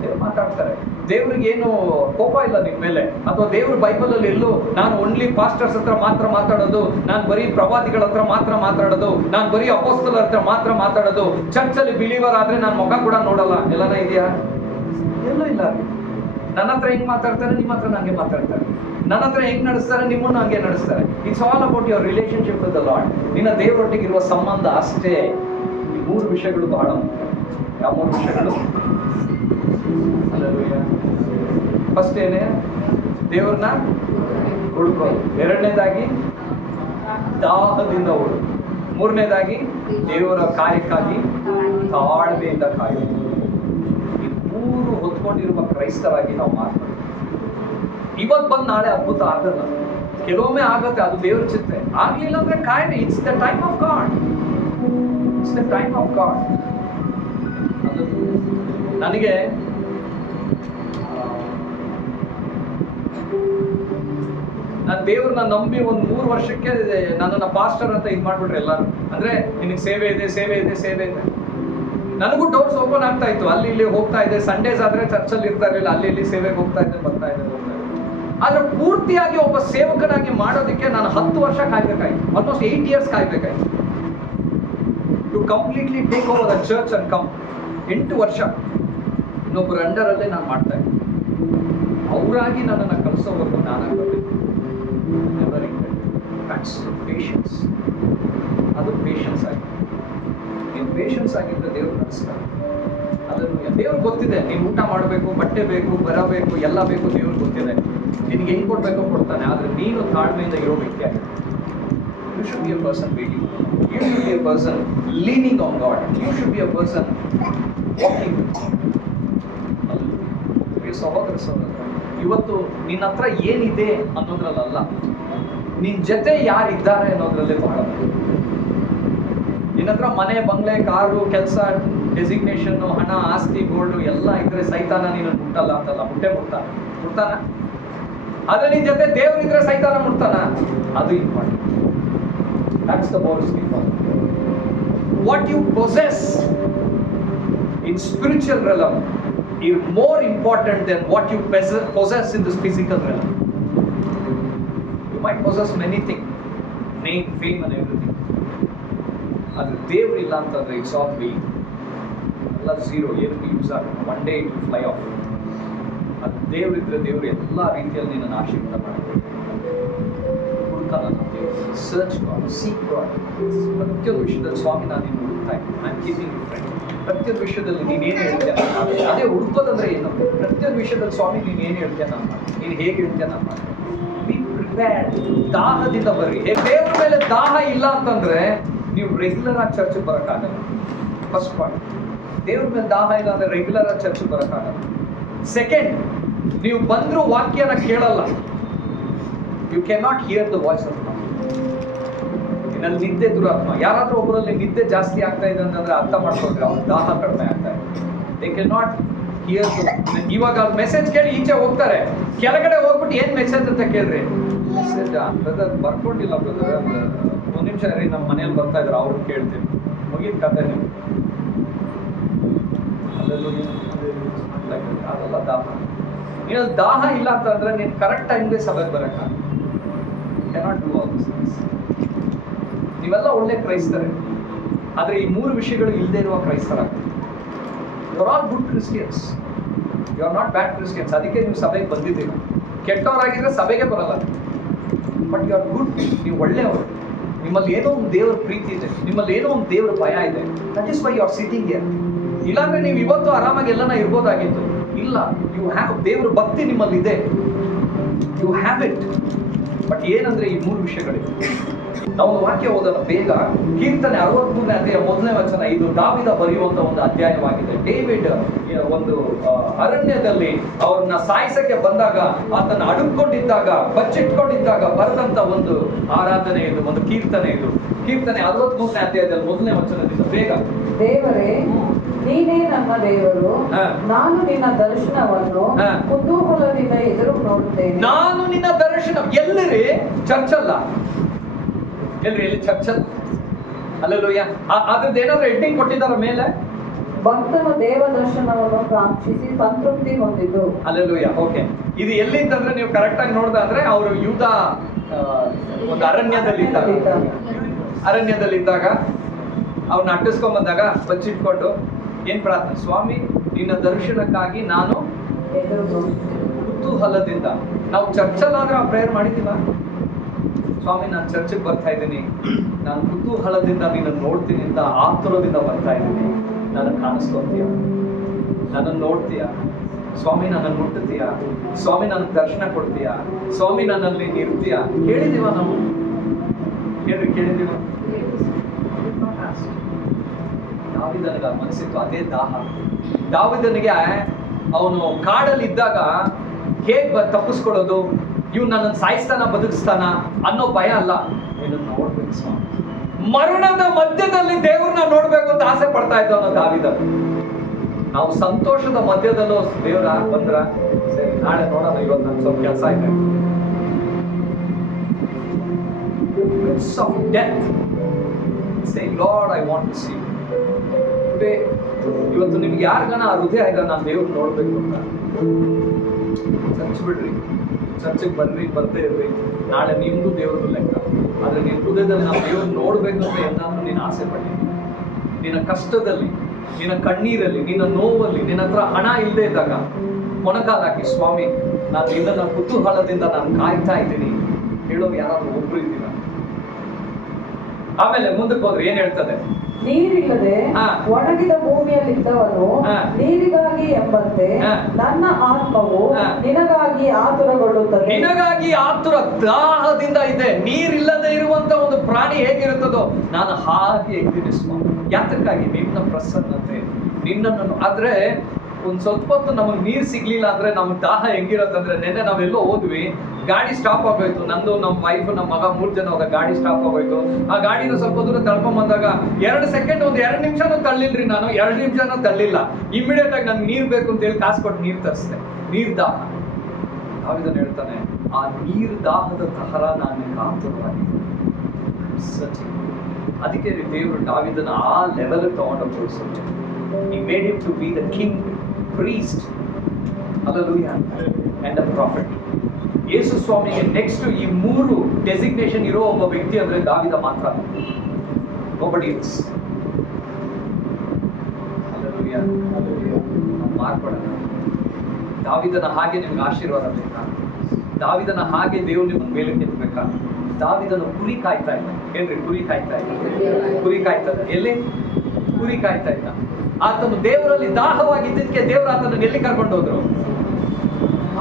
ದೇವ್ರು ಮಾತಾಡ್ತಾರೆ. ದೇವ್ರಿಗೆ ಏನು ಕೋಪ ಇಲ್ಲ ನಿಮ್ಮ ಮೇಲೆ, ಅಥವಾ ದೇವ್ರ ಬೈಬಲ್ ಅಲ್ಲಿ ಎಲ್ಲೂ ನಾನು ಓನ್ಲಿ ಪಾಸ್ಟರ್ಸ್ ಹತ್ರ ಮಾತ್ರ ಮಾತಾಡೋದು, ನಾನು ಬರೀ ಪ್ರವಾದಿಗಳ ಹತ್ರ ಮಾತ್ರ ಮಾತಾಡೋದು, ನಾನು ಬರೀ ಅಪೊಸ್ತಲರ ಹತ್ರ ಮಾತ್ರ ಮಾತಾಡೋದು, ಚರ್ಚಲ್ಲಿ ಬಿಲೀವರ್ ಆದ್ರೆ ನಾನು ಮುಖ ಕೂಡ ನೋಡಲ್ಲ, ಎಲ್ಲಾನ ಇದೆಯಾ? ಎಲ್ಲೂ ಇಲ್ಲ. ನನ್ನ ಹತ್ರ ಹೆಂಗ್ ಮಾತಾಡ್ತಾರೆ, ನಿಮ್ಮ ಹತ್ರ ನಂಗೆ ಮಾತಾಡ್ತಾರೆ. ನನ್ನ ಹತ್ರ ಹೆಂಗ್ ನಡೆಸ್ತಾರೆ, ನಿಮ್ಮನ್ನು ಹಂಗೆ ನಡೆಸ್ತಾರೆ. It's all about your relationship with the lord. ನಿನ್ನ ದೇವರೊಟ್ಟಿಗೆ ಇರುವ ಸಂಬಂಧ ಅಷ್ಟೇ. ಈ 3 ವಿಷಯಗಳು ಬಹಳ ಮುಖ್ಯ. ಯಾವ 3 ವಿಷಯಗಳು? ಫಸ್ಟ್ ಏನೇ? ದೇವ್ರನ್ನ ಹುಡುಕೋದು. 2ನೇದಾಗಿ ದಾಹದಿಂದ ಓಡು. 3ನೇದಾಗಿ ದೇವರ ಕಾರ್ಯಕ್ಕಾಗಿ ತಾಳ್ಮೆಯಿಂದ ಕಾಯೋದು. ಈ 3 ಹೊತ್ಕೊಂಡಿರುವ ಕ್ರೈಸ್ತರಾಗಿ ನಾವು ಮಾತಾಡೋದು. ಇವತ್ತು ಬಂದು ನಾಳೆ ಅದ್ಭುತ ಆಗಲ್ಲ. ಕೆಲವೊಮ್ಮೆ ಆಗತ್ತೆ, ಅದು ದೇವ್ರ ಚಿಂತೆ. ಆಗ್ಲಿಲ್ಲ ಅಂದ್ರೆ ಕಾಯ್ದೆ. It's the time of god. It's the time of god. ನನಗೆ ನಾನು ದೇವ್ರನ್ನ ನಂಬಿ ಒಂದು 3 ವರ್ಷಕ್ಕೆ ನನ್ನನ್ನು ಪಾಸ್ಟರ್ ಅಂತ ಇದು ಮಾಡ್ಬಿಟ್ರೆ ಎಲ್ಲರೂ. ಅಂದ್ರೆ ನಿನಗೆ ಸೇವೆ ಇದೆ, ಸೇವೆ ಇದೆ, ಸೇವೆ ಇದೆ. ನನಗೂ ಡೋರ್ಸ್ ಓಪನ್ ಆಗ್ತಾ ಇತ್ತು. ಅಲ್ಲಿ ಇಲ್ಲಿ ಹೋಗ್ತಾ ಇದೆ. ಸಂಡೇಸ್ ಆದ್ರೆ ಚರ್ಚಲ್ಲಿ ಇರ್ತಾ ಇರಲಿಲ್ಲ. ಅಲ್ಲಿ ಇಲ್ಲಿ ಸೇವೆಗೆ ಹೋಗ್ತಾ ಇದ್ದೆ, ಬರ್ತಾ ಇದ್ದೆ, ಹೋಗ್ತಾ ಇದ್ದೆ. ಆದ್ರೆ ಪೂರ್ತಿಯಾಗಿ ಒಬ್ಬ ಸೇವಕನಾಗಿ ಮಾಡೋದಕ್ಕೆ ನಾನು 10 ವರ್ಷ ಕಾಯ್ಬೇಕಾಯ್ತು. ಆಲ್ಮೋಸ್ಟ್ 8 years ಕಾಯ್ಬೇಕಾಯ್ತು. To completely take over the church and come. 8 ವರ್ಷ ಇನ್ನೊಬ್ಬರ ಅಂಡರಲ್ಲೇ ನಾನು ಮಾಡ್ತಾ ಇದ್ದೆ. ಅವರಾಗಿ ನನ್ನನ್ನು ಕಲಿಸೋವರೆಗೂ ನಾನಾಗಬೇಕು. ಪೇಷನ್ಸ್. ಅದು ಪೇಷನ್ಸ್ ಆಗಿ. ನೀವು ಪೇಷನ್ಸ್ ಆಗಿದ್ರೆ ದೇವ್ರು ನಡೆಸ್ತಾರೆ. ಅದನ್ನು ದೇವ್ರಿಗೆ ಗೊತ್ತಿದೆ. ನೀನು ಊಟ ಮಾಡಬೇಕು, ಬಟ್ಟೆ ಬೇಕು, ಬರಬೇಕು, ಎಲ್ಲ ಬೇಕು. ದೇವ್ರಿಗೆ ಗೊತ್ತಿದೆ ನಿನಗೆ ಹೆಂಗೆ ಕೊಡ್ಬೇಕೋ ಕೊಡ್ತಾನೆ. ಆದರೆ ನೀನು ತಾಳ್ಮೆಯಿಂದ ಇರೋ ವ್ಯಕ್ತಿ ಆಗಿದೆ. You should be a person waiting. You should be a person leaning on God. You should be a person walking with God. ಸಹೋದರ ಇವತ್ತು ನಿನ್ನ ಹತ್ರ ಏನಿದೆ ಅನ್ನೋದ್ರಲ್ಲ, ನಿನ್ ಜೊತೆ ಯಾರಿದ್ದಾರೆ ಅನ್ನೋದ್ರಲ್ಲೇ ಬಹಳ. ನಿನ್ನ ಹತ್ರ ಮನೆ, ಬಂಗ್ಲೆ, ಕಾರು, ಕೆಲಸ, ಡೆಸಿಗ್ನೇಷನ್, ಹಣ, ಆಸ್ತಿ, ಗೋಲ್ಡ್ ಎಲ್ಲ ಇದ್ರೆ ಸೈತಾನ ನೀನು ಮುಟ್ಟಲ್ಲ ಅಂತಲ್ಲ. ಮುಟ್ತಾನ. ಆದ್ರೆ ನಿನ್ ಜೊತೆ ದೇವ್ರಿದ್ರೆ ಸೈತಾನ ಮುಟ್ತಾನ. ಅದು important. That's the bonus we call. What you possess in spiritual realm is more important than what you possess in this physical realm. You might possess many things, name, fame and everything. ಆದರೆ ದೇವ್ರು ಇಲ್ಲ ಅಂತಂದ್ರೆ ಇಟ್ಸ್ ಆಲ್ ವೇಟ್, ಎಲ್ಲ ಝೀರೋ, ಏನಕ್ಕೆ ಯೂಸ್ ಆಗುತ್ತೆ. One day it will fly of. ಅದು ದೇವರಿದ್ರೆ ದೇವರು ಎಲ್ಲ ರೀತಿಯಲ್ಲಿ ನಿನ್ನನ್ನು ಆಶೀರ್ವಾದ ಮಾಡಬೇಕು. ಹುಡುಕಾನ ದೇವರು, ಸರ್ಚ್ ಗಾಡ್, ಸೀಕ್ ಗಾಡ್. ಪ್ರತಿಯೊಂದು ವಿಷಯದಲ್ಲಿ ಸ್ವಾಮಿ ನಾನು ನಿನ್ನ ಹುಡುಕ್ತಾ ಇದ್ದೀನಿ, I am keeping you friend. ಪ್ರತಿಯೊಂದು ವಿಷಯದಲ್ಲಿ ನೀನೇನು ಹೇಳ್ತೀಯ ನಾನು ಮಾಡ್ತೀನಿ. ಅದೇ ಹುಡುಕೋದಂದ್ರೆ ಏನು? ಪ್ರತಿಯೊಂದು ವಿಷಯದಲ್ಲಿ ಸ್ವಾಮಿ ನೀನು ಏನು ಹೇಳ್ತೀಯ ನಾನು ಮಾಡ್ತೀನಿ, ನೀನು ಹೇಗೆ ಹೇಳ್ತೀಯ ನಾನು ಮಾಡ್ತೀನಿ. Be prepared. ದಾಹದಿಂದ ಬರ್ರಿ. ದೇವ್ರ ಮೇಲೆ ದಾಹ ಇಲ್ಲ ಅಂತಂದ್ರೆ ನೀವು ರೆಗ್ಯುಲರ್ ಆಗಿ ಚರ್ಚ್ಗೆ ಬರೋಕ್ಕಾಗಲ್ಲ. ಫಸ್ಟ್ ಪಾಯಿಂಟ್, ದೇವ್ರ ಮೇಲೆ ದಾಹ ಇಲ್ಲ ಅಂದ್ರೆ ರೆಗ್ಯುಲರ್ ಆಗಿ ಚರ್ಚ್ಗೆ ಬರೋಕ್ಕಾಗಲ್ಲ. ಸೆಕೆಂಡ್, ನೀವು ಬಂದರೂ ವಾಕ್ಯನ ಕೇಳಲ್ಲ. You can not hear the voice of God. ಇನ್ನಲ್ಲಿ ನಿದ್ದೆ ದುರಾತ್ಮ. ಯಾರಾದ್ರೂ ಒಬ್ಬರಲ್ಲಿ ನಿದ್ದೆ ಜಾಸ್ತಿ ಆಗ್ತಾ ಇದೆ ಅಂತಂದ್ರೆ ಅರ್ಥ ಮಾಡ್ಕೊಂಡ್ರೆ ಅವ್ರ ದಾಹ ಕಡಿಮೆ ಆಗ್ತಾ ಇದೆ. They can not here. ಇವಾಗ ಅವ್ರ ಮೆಸೇಜ್ ಕೇಳಿ ಈಚೆ ಹೋಗ್ತಾರೆ, ಕೆಳಗಡೆ ಹೋಗ್ಬಿಟ್ಟು ಏನ್ ಮೆಸೇಜ್ ಅಂತ ಕೇಳ್ರಿ. ಮೆಸೇಜ್ ಬ್ರದರ್ ಬರ್ಕೊಂಡಿಲ್ಲ ಬ್ರದರ್, ಒಂದು ನಿಮಿಷ ರೀ, ನಮ್ಮ ಮನೇಲಿ ಬರ್ತಾ ಇದ್ರು ಅವ್ರನ್ನ ಕೇಳ್ತೀನಿ, ಮುಗಿದ ಕತೆ ನೀವು. ಅದೆಲ್ಲ ದಾಹ. ನೀನು ದಾಹ ಇಲ್ಲ ಅಂತಂದ್ರೆ ನೀನು ಕರೆಕ್ಟ್ ಟೈಮ್ಗೆ ಸಭೆಗೆ ಬರೋಕ್ಕಾಗಲ್ಲ. Cannot do all this things. ನೀವೆಲ್ಲ ಒಳ್ಳೆ ಕ್ರೈಸ್ತರೇ, ಆದರೆ ಈ ಮೂರು ವಿಷಯಗಳು ಇಲ್ಲದೆ ಇರುವ ಕ್ರೈಸ್ತರಾಗ್ತದೆ. You are all good Christians, you are not bad Christians. ಅದಕ್ಕೆ ನೀವು ಸಭೆಗೆ ಬಂದಿದ್ದೀರ. ಕೆಟ್ಟವರಾಗಿದ್ರೆ ಸಭೆಗೆ ಬರಲ್ಲ. ಬಟ್ ಯು ಆರ್ ಗುಡ್, ನೀವು ಒಳ್ಳೆಯವರು. ನಿಮ್ಮಲ್ಲಿ ಏನೋ ಒಂದು ದೇವರ ಪ್ರೀತಿ ಇದೆ, ನಿಮ್ಮಲ್ಲಿ ಏನೋ ಒಂದು ದೇವರ ಭಯ ಇದೆ. That is why you are sitting here. ಇಲ್ಲಾಂದ್ರೆ ನೀವು ಇವತ್ತು ಆರಾಮಾಗಿ ಎಲ್ಲನ ಇರ್ಬೋದಾಗಿತ್ತು. ಇಲ್ಲ, ಯು ಹ್ಯಾವ್, ದೇವರ ಭಕ್ತಿ ನಿಮ್ಮಲ್ಲಿ ಇದೆ, ಯು ಹ್ಯಾವ್ ಇಟ್. ಬಟ್ ಏನಂದ್ರೆ ಈ ಮೂರು ವಿಷಯಗಳಿವೆ. ನಾವು ವಾಕ್ಯ ಓದೋಣ ಬೇಗ. ಕೀರ್ತನೆ 63ನೇ ಅಧ್ಯಾಯ 1ನೇ ವಚನ. ಇದು ದಾವಿದ ಬರೆಯುವಂತ ಒಂದು ಅಧ್ಯಾಯವಾಗಿದೆ. ಡೇವಿಡ್ ಒಂದು ಅರಣ್ಯದಲ್ಲಿ ಅವ್ರನ್ನ ಸಾಯಿಸಕ್ಕೆ ಬಂದಾಗ, ಆತನ ಅಡುಕೊಂಡಿದ್ದಾಗ, ಬಚ್ಚಿಟ್ಕೊಂಡಿದ್ದಾಗ ಬರೆದಂತ ಒಂದು ಆರಾಧನೆ ಇದು, ಒಂದು ಕೀರ್ತನೆ ಇದು. ಕೀರ್ತನೆ 63ನೇ ಅಧ್ಯಾಯದಲ್ಲಿ 1ನೇ ವಚನದಿಂದ ಬೇಗ. ದೇವರೇ, ನೀನೇ ನಮ್ಮ ದೇವರು, ನಾನು ನಿನ್ನ ದರ್ಶನವನ್ನು ಕುತೂಹಲದಿಂದ ಎದುರು ನೋಡುತ್ತೇನೆ. ನಾನು ನಿನ್ನ ದರ್ಶನ ಎಲ್ಲಿರಿ? ಚರ್ಚ್ ಅಲ್ಲ. ಎಲ್ಲಿ ಚರ್ಚ್ ಅಲ್ಲ. ಅಲ್ಲೆಲ್ಲೂಯ್ಯ. ಅದ್ರದ್ದು ಏನಾದ್ರು ಹೆಡ್ಡಿಂಗ್ ಕೊಟ್ಟಿದ್ದಾರ ಮೇಲೆ? ಭಕ್ತನು ದೇವ ದರ್ಶನವನ್ನು ಕಾಂಕ್ಷಿಸಿ ಸಂತೃಪ್ತಿ ಹೊಂದಿದ್ದು. ಅಲ್ಲೆಲ್ಲೂಯ್ಯ. ಓಕೆ, ಇದು ಎಲ್ಲಿಂತಂದ್ರೆ ನೀವು ಕರೆಕ್ಟ್ ಆಗಿ ನೋಡ್ದ ಅಂದ್ರೆ ಅವರು ಯೂದ ಒಂದು ಅರಣ್ಯದಲ್ಲಿದ್ದಾಗ ಅವ್ರನ್ನ ಅಟ್ಟಿಸ್ಕೊಂಡ್ ಬಂದಾಗ ಬಚ್ಚಿಟ್ಕೊಂಡು ಏನ್ ಪ್ರಾರ್ಥನೆ? ಸ್ವಾಮಿ ನಿನ್ನ ದರ್ಶನಕ್ಕಾಗಿ ನಾನು ಕುತೂಹಲದಿಂದ. ನಾವು ಚರ್ಚಲ್ಲಾದ್ರೆ ಆ ಪ್ರೇಯರ್ ಮಾಡಿದೀವ? ಸ್ವಾಮಿ ನಾನು ಚರ್ಚಿಗೆ ಬರ್ತಾ ಇದ್ದೀನಿ, ನಾನು ಕುತೂಹಲದಿಂದ ನಿನ್ನನ್ನು ನೋಡ್ತೀನಿ ಅಂತ ಆತುರದಿಂದ ಬರ್ತಾ ಇದ್ದೀನಿ. ನನಗೆ ಕಾಣಿಸ್ಕೊತೀಯ, ನನ್ನನ್ನು ನೋಡ್ತೀಯ ಸ್ವಾಮಿ, ನನ್ನನ್ನು ಮುಟ್ಟುತ್ತೀಯ ಸ್ವಾಮಿ, ನನಗೆ ದರ್ಶನ ಕೊಡ್ತೀಯ ಸ್ವಾಮಿ, ನನ್ನಲ್ಲಿ ಇರ್ತೀಯ. ಕೇಳಿದೀವ ನಾವು? ಕೇಳಿದೀವ? ದಾವಿದನಿಗೆ ಮನಸ್ಸಿತ್ತು ಅದೇ ದಾಹ. ದಾವಿದನಿಗೆ ಅವನು ಕಾಡಲ್ಲಿ ಇದ್ದಾಗ ಹೇಗ್ ತಪ್ಪಿಸ್ಕೊಳ್ಳೋದು, ಇವ್ ನನ್ನನ್ನು ಸಾಯಿಸ್ತಾನ ಬದುಕಿಸ್ತಾನ ಅನ್ನೋ ಭಯ ಅಲ್ಲ. ಇದನ್ನ ನೋಡ್ಬೇಕು ಸ್ವಾಮಿ. ಮರಣದ ಮಧ್ಯದಲ್ಲಿ ದೇವ್ರನ್ನ ನೋಡ್ಬೇಕು ಅಂತ ಆಸೆ ಪಡ್ತಾ ಇದ್ದ ಅನ್ನೋ ದಾವಿದ. ನಾವು ಸಂತೋಷದ ಮಧ್ಯದಲ್ಲೂ ದೇವ್ರ ಬಂದ್ರ ಸರಿ, ನಾಳೆ ನೋಡೋಣ, ಇವತ್ತು ನನ್ ಸ್ವಲ್ಪ ಕೆಲಸ ಇದೆ. Of death, say Lord, I want to see today. ಇವತ್ತು ನಿಮ್ಗೆ ಯಾರಿಗಾನ ಆ ಹೃದಯ ಇದೆ, ನಾನು ದೇವ್ರ ನೋಡ್ಬೇಕು ಅಂತ, ಚರ್ಚ್ ಬಿಡ್ರಿ, ಚರ್ಚಿಗೆ ಬರ್ರಿ, ಬರ್ದೇ ಇರ್ರಿ. ನಾಳೆ ನಿಮ್ದು ದೇವ್ರದ್ದು ಲೆಕ್ಕ. ಆದ್ರೆ ನಿನ್ ಹೃದಯದಲ್ಲಿ ನಾವು ದೇವ್ರ ನೋಡ್ಬೇಕು ಅಂತ ಏನಾದ್ರೂ ನೀನು ಆಸೆ ಪಟ್ಟಿದ್ದೀನಿ. ನಿನ್ನ ಕಷ್ಟದಲ್ಲಿ, ನಿನ್ನ ಕಣ್ಣೀರಲ್ಲಿ, ನಿನ್ನ ನೋವಲ್ಲಿ, ನಿನ್ನ ಹತ್ರ ಹಣ ಇಲ್ಲದೆ ಇದ್ದಾಗ ಮೊಣಕಾಲು ಹಾಕಿ ಸ್ವಾಮಿ ನಾನು ನಿನ್ನ ಕುತೂಹಲದಿಂದ ನಾನು ಕಾಯ್ತಾ ಇದ್ದೀನಿ ಹೇಳೋರು ಯಾರಾದ್ರೂ ಒಬ್ರು ಇದ್ದೀರಾ? ಆಮೇಲೆ ಮುಂದಕ್ಕೆ ಹೋದ್ರೆ ಏನ್ ಹೇಳ್ತದೆ? ನೀರಿಲ್ಲದೆ ಒಣಗಿದ ಭೂಮಿಯಲ್ಲಿದ್ದವನು ನೀರಿಗಾಗಿ ಎಂಬಂತೆ ನನ್ನ ಆತ್ಮವು ನಿನಗಾಗಿ ಆತುರಗೊಳ್ಳುತ್ತದೆ. ನಿನಗಾಗಿ ಆತುರ, ದಾಹದಿಂದ ಇದೆ. ನೀರಿಲ್ಲದೆ ಇರುವಂತ ಒಂದು ಪ್ರಾಣಿ ಹೇಗಿರುತ್ತದೋ ನಾನು ಹಾಗೆ ಇದ್ದೀನಿ ಸ್ವಾಮಿ. ಯಾತಕ್ಕಾಗಿ? ನಿನ್ನ ಪ್ರಸನ್ನತೆ, ನಿನ್ನನ್ನು. ಆದ್ರೆ ಒಂದ್ ಸ್ವಲ್ಪ ಹೊತ್ತು ನಮಗ್ ನೀರ್ ಸಿಗ್ಲಿಲ್ಲ ಅಂದ್ರೆ ನಮ್ಗೆ ದಾಹ ಹೆಂಗಿರತ್ತಂದ್ರೆ, ನೆನ್ನೆ ನಾವೆಲ್ಲೋ ಹೋದ್ವಿ, ಗಾಡಿ ಸ್ಟಾಪ್ ಆಗೋಯ್ತು. ನಂದು, ನಮ್ಮ ವೈಫ್, ನಮ್ಮ ಮಗ 3 ಜನ ಹೋದ. ಗಾಡಿ ಸ್ಟಾಪ್ ಆಗೋಯ್ತು. ಆ ಗಾಡಿನ ಸ್ವಲ್ಪ ದೂರ ತಳ್ಕೊಂಡ್ ಬಂದಾಗ 2 ಸೆಕೆಂಡ್, ಒಂದು 2 ನಿಮಿಷನೂ ತಳ್ಳಿಲ್ರಿ ನಾನು. 2 ನಿಮಿಷನೂ ತಳ್ಳಿಲ್ಲ. ಇಮಿಡಿಯೇಟ್ ಆಗಿ ನನ್ಗೆ ನೀರ್ ಬೇಕು ಅಂತ ಹೇಳಿ ಕಾಸು ಕೊಟ್ಟು ನೀರ್ ತರಿಸ್ದೆ. ನೀರ್ ದಾಹ. ನಾವಿದನ್ನ ಹೇಳ್ತಾನೆ, ಆ ನೀರ್ ದಾಹದ ತಹರ ನಾನು ಕಾತುರವಾಗಿದ್ದೀನಿ. ಅದಕ್ಕೆ ದೇವರು ದಾವೀದನ ಆ ಲೆವೆಲ್ ತಗೊಂಡು ತೋರಿಸುತ್ತೆ. He made him to be the king, priest, hallelujah, and a prophet. ಯೇಸು ಸ್ವಾಮಿಗೆ ನೆಕ್ಸ್ಟ್ ಈ 3 ಡೆಸಿಗ್ನೇಷನ್ ಇರೋ ಒಬ್ಬ ವ್ಯಕ್ತಿ ಅಂದ್ರೆ ದಾವೀದ ಮಾತ್ರ. Nobody else. hallelujah. ನಾವು ಮಾರ್ಪಡೋಣ. ದಾವೀದನ ಹಾಗೆ ನಿಮ್ಗೆ ಆಶೀರ್ವಾದ ಬೇಕಾ? ದಾವೀದನ ಹಾಗೆ ದೇವ್ರು ನಿಮ್ಮನ್ನ ಮೇಲೆ ಕೆತ್ತಬೇಕಾ? ದಾವೀದನ ಕುರಿ ಕಾಯ್ತಾ ಇದ್ದ. ಏನ್ರಿ ಕುರಿ ಕಾಯ್ತಾ ಇದ್ದ? ಕುರಿ ಕಾಯ್ತಾ ಇದ್ದ. ಎಲ್ಲಿ? ಕುರಿ ಕಾಯ್ತಾ ಇದ್ದ. ಆತನು ದೇವರಲ್ಲಿ ದಾಹವಾಗಿದ್ದಕ್ಕೆ ದೇವರು ಆತನನ್ನು ಎಲ್ಲಿ ಕರ್ಕೊಂಡು ಹೋದ್ರು?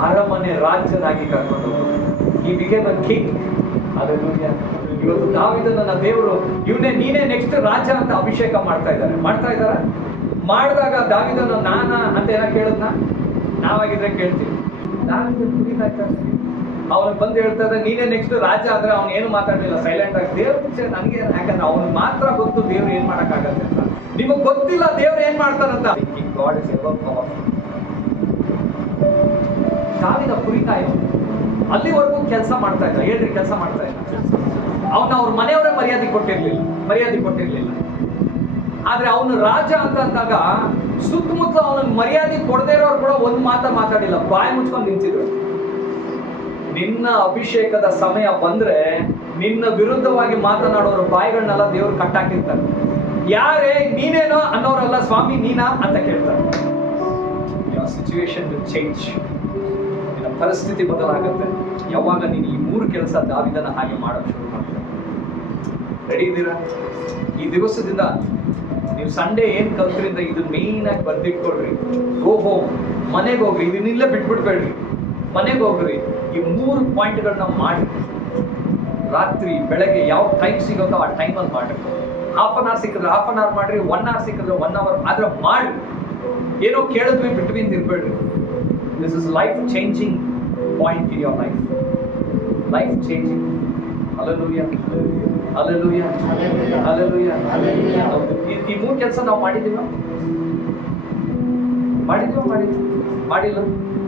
ಅರಮನೆ ರಾಜ್ಯನಾಗಿ ಕರ್ಕೊಂಡು ಹೋದ್ರು. ಈ ಬಿಕೇಮ್ ಅ ಕಿಂಗ್. ಹಲ್ಲೆಲೂಯಾ. ಇವತ್ತು ದಾವೀದನನ್ನ ದೇವರು ನೀನೇ ನೆಕ್ಸ್ಟ್ ರಾಜ ಅಂತ ಅಭಿಷೇಕ ಮಾಡ್ತಾ ಇದ್ದಾರೆ. ಮಾಡಿದಾಗ ದಾವೀದನ ನಾನ ಅಂತ ಏನ ಕೇಳದ್ನ? ನಾವಾಗಿದ್ರೆ ಕೇಳ್ತೀವಿ. ದಾವೀದ ಕುರಿ ಕಾಯ್ತಾ ಇದ್ದಾನೆ. ಅವನು ಬಂದು ಹೇಳ್ತಾ ಇದ್ದ ನೀನೇ ನೆಕ್ಸ್ಟ್ ರಾಜ ಅಂದ್ರೆ ಅವ್ನು ಏನು ಮಾತಾಡ್ಲಿಲ್ಲ, ಸೈಲೆಂಟ್ ಆಗಿ. ದೇವ್ರ ಮುಂಚೆ ನನಗೆ ಯಾಕಂದ್ರೆ ಅವ್ನಿಗೆ ಮಾತ್ರ ಗೊತ್ತು ದೇವ್ರು ಏನ್ ಮಾಡಕ್ಕಾಗತ್ತೆ ಅಂತ. ನಿಮಗ್ ಗೊತ್ತಿಲ್ಲ ದೇವ್ರು ಏನ್ ಮಾಡ್ತಾರಂತ. God is ever powerful. ದಾವೀದ ಕುರಿಕಾಯೋ ಅಲ್ಲಿವರೆಗೂ ಕೆಲಸ ಮಾಡ್ತಾ ಇದ್ದ. ಹೇಳ್ರಿ, ಕೆಲಸ ಮಾಡ್ತಾ ಇದ್ದ. ಅವನ ಅವ್ರ ಮನೆಯವರೇ ಮರ್ಯಾದೆ ಕೊಟ್ಟಿರ್ಲಿಲ್ಲ. ಆದ್ರೆ ಅವನು ರಾಜ ಅಂತ ಅಂದಾಗ ಸುತ್ತಮುತ್ತ ಅವನನ್ನು ಮರ್ಯಾದೆ ಕೊಡದೇ ಇರೋರು ಕೂಡ ಒಂದ್ ಮಾತಾಡಿಲ್ಲ, ಬಾಯಿ ಮುಚ್ಕೊಂಡು ನಿಂತಿದ್ರು. ನಿನ್ನ ಅಭಿಷೇಕದ ಸಮಯ ಬಂದ್ರೆ ನಿನ್ನ ವಿರುದ್ಧವಾಗಿ ಮಾತನಾಡೋರು ಬಾಯಿಗಳನ್ನೆಲ್ಲ ದೇವ್ರು ಕಟ್ಟಾಕಿರ್ತಾರೆ. ಯಾರೇ ನೀನೇನೋ ಅನ್ನೋರಲ್ಲ, ಸ್ವಾಮಿ ನೀನಾ ಅಂತ ಕೇಳ್ತಾರೆ. Situation will change. ನಿನ್ನ ಪರಿಸ್ಥಿತಿ ಬದಲಾಗುತ್ತೆ ಯಾವಾಗ ನೀನು ಈ 3 ಕೆಲಸ ದಾವೀದನ ಹಾಗೆ ಮಾಡೋಕೆ ಶುರು ಮಾಡ್ತೀರ. ರೆಡಿ ಇದ್ದೀರಾ? ಈ ದಿವಸದಿಂದ ನೀವು ಸಂಡೇ ಏನ್ ಕಲ್ತ್ರಿಂದ ಇದು ಮೇನ್ ಆಗಿ ಬರ್ದಿಟ್ಕೊಳ್ರಿ. ಗೋ ಹೋಮ್, ಮನೆಗೆ ಹೋಗ್ರಿ. ಇದನ್ನಿಲ್ಲೇ ಬಿಟ್ಬಿಡ್ಬೇಡ್ರಿ. ಮನೆಗೆ ಹೋಗ್ರಿ. ಈ 3 ಪಾಯಿಂಟ್ಗಳನ್ನ ಮಾಡಿ ರಾತ್ರಿ ಬೆಳಗ್ಗೆ ಯಾವ ಟೈಮ್ ಸಿಗುತ್ತೋ ಆ ಟೈಮಲ್ಲಿ ಮಾಡ್ರಿ. ಹಾಫ್ ಅನ್ ಅವರ್ ಸಿಕ್ಕಿದ್ರೆ ಹಾಫ್ ಅನ್ ಅವರ್ ಮಾಡ್ರಿ, 1 ಅವರ್ ಸಿಕ್ಕಿದ್ರೆ 1 ಅವರ್. ಆದ್ರೆ ಮಾಡಿ. ಏನೋ ಕೇಳಿದ್ವಿ ಬಿಟ್ವಿ ಅಂತ ಇರ್ಬೇಡ್ರಿ. This is life changing point in your life. Life changing. Hallelujah, hallelujah, hallelujah. ಈ 3 ಕೆಲಸ ನಾವು ಮಾಡಿಲ್ಲ.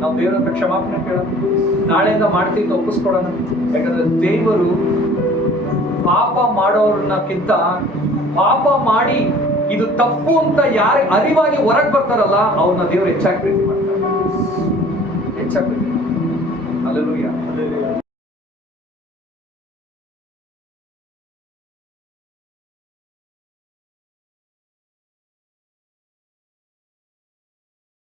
ನಾವು ದೇವರ ಹತ್ರ ಕ್ಷಮಾಪಣೆ ಕೇಳೋಣ. ನಾಳೆಯಿಂದ ಮಾಡ್ತೀವಿ, ಒಪ್ಪಿಸ್ಕೊಡೋಣ. ಯಾಕಂದ್ರೆ ದೇವರು ಪಾಪ ಮಾಡೋರ್ನಕ್ಕಿಂತ ಪಾಪ ಮಾಡಿ ಇದು ತಪ್ಪು ಅಂತ ಯಾರು ಅರಿವಾಗಿ ಹೊರಗೆ ಬರ್ತಾರಲ್ಲ ಅವ್ರನ್ನ ದೇವರು ಹೆಚ್ಚಾಗಿ ಪ್ರೀತಿ ಮಾಡ್ತಾರೆ. ಹಲ್ಲೆಲೂಯಾ.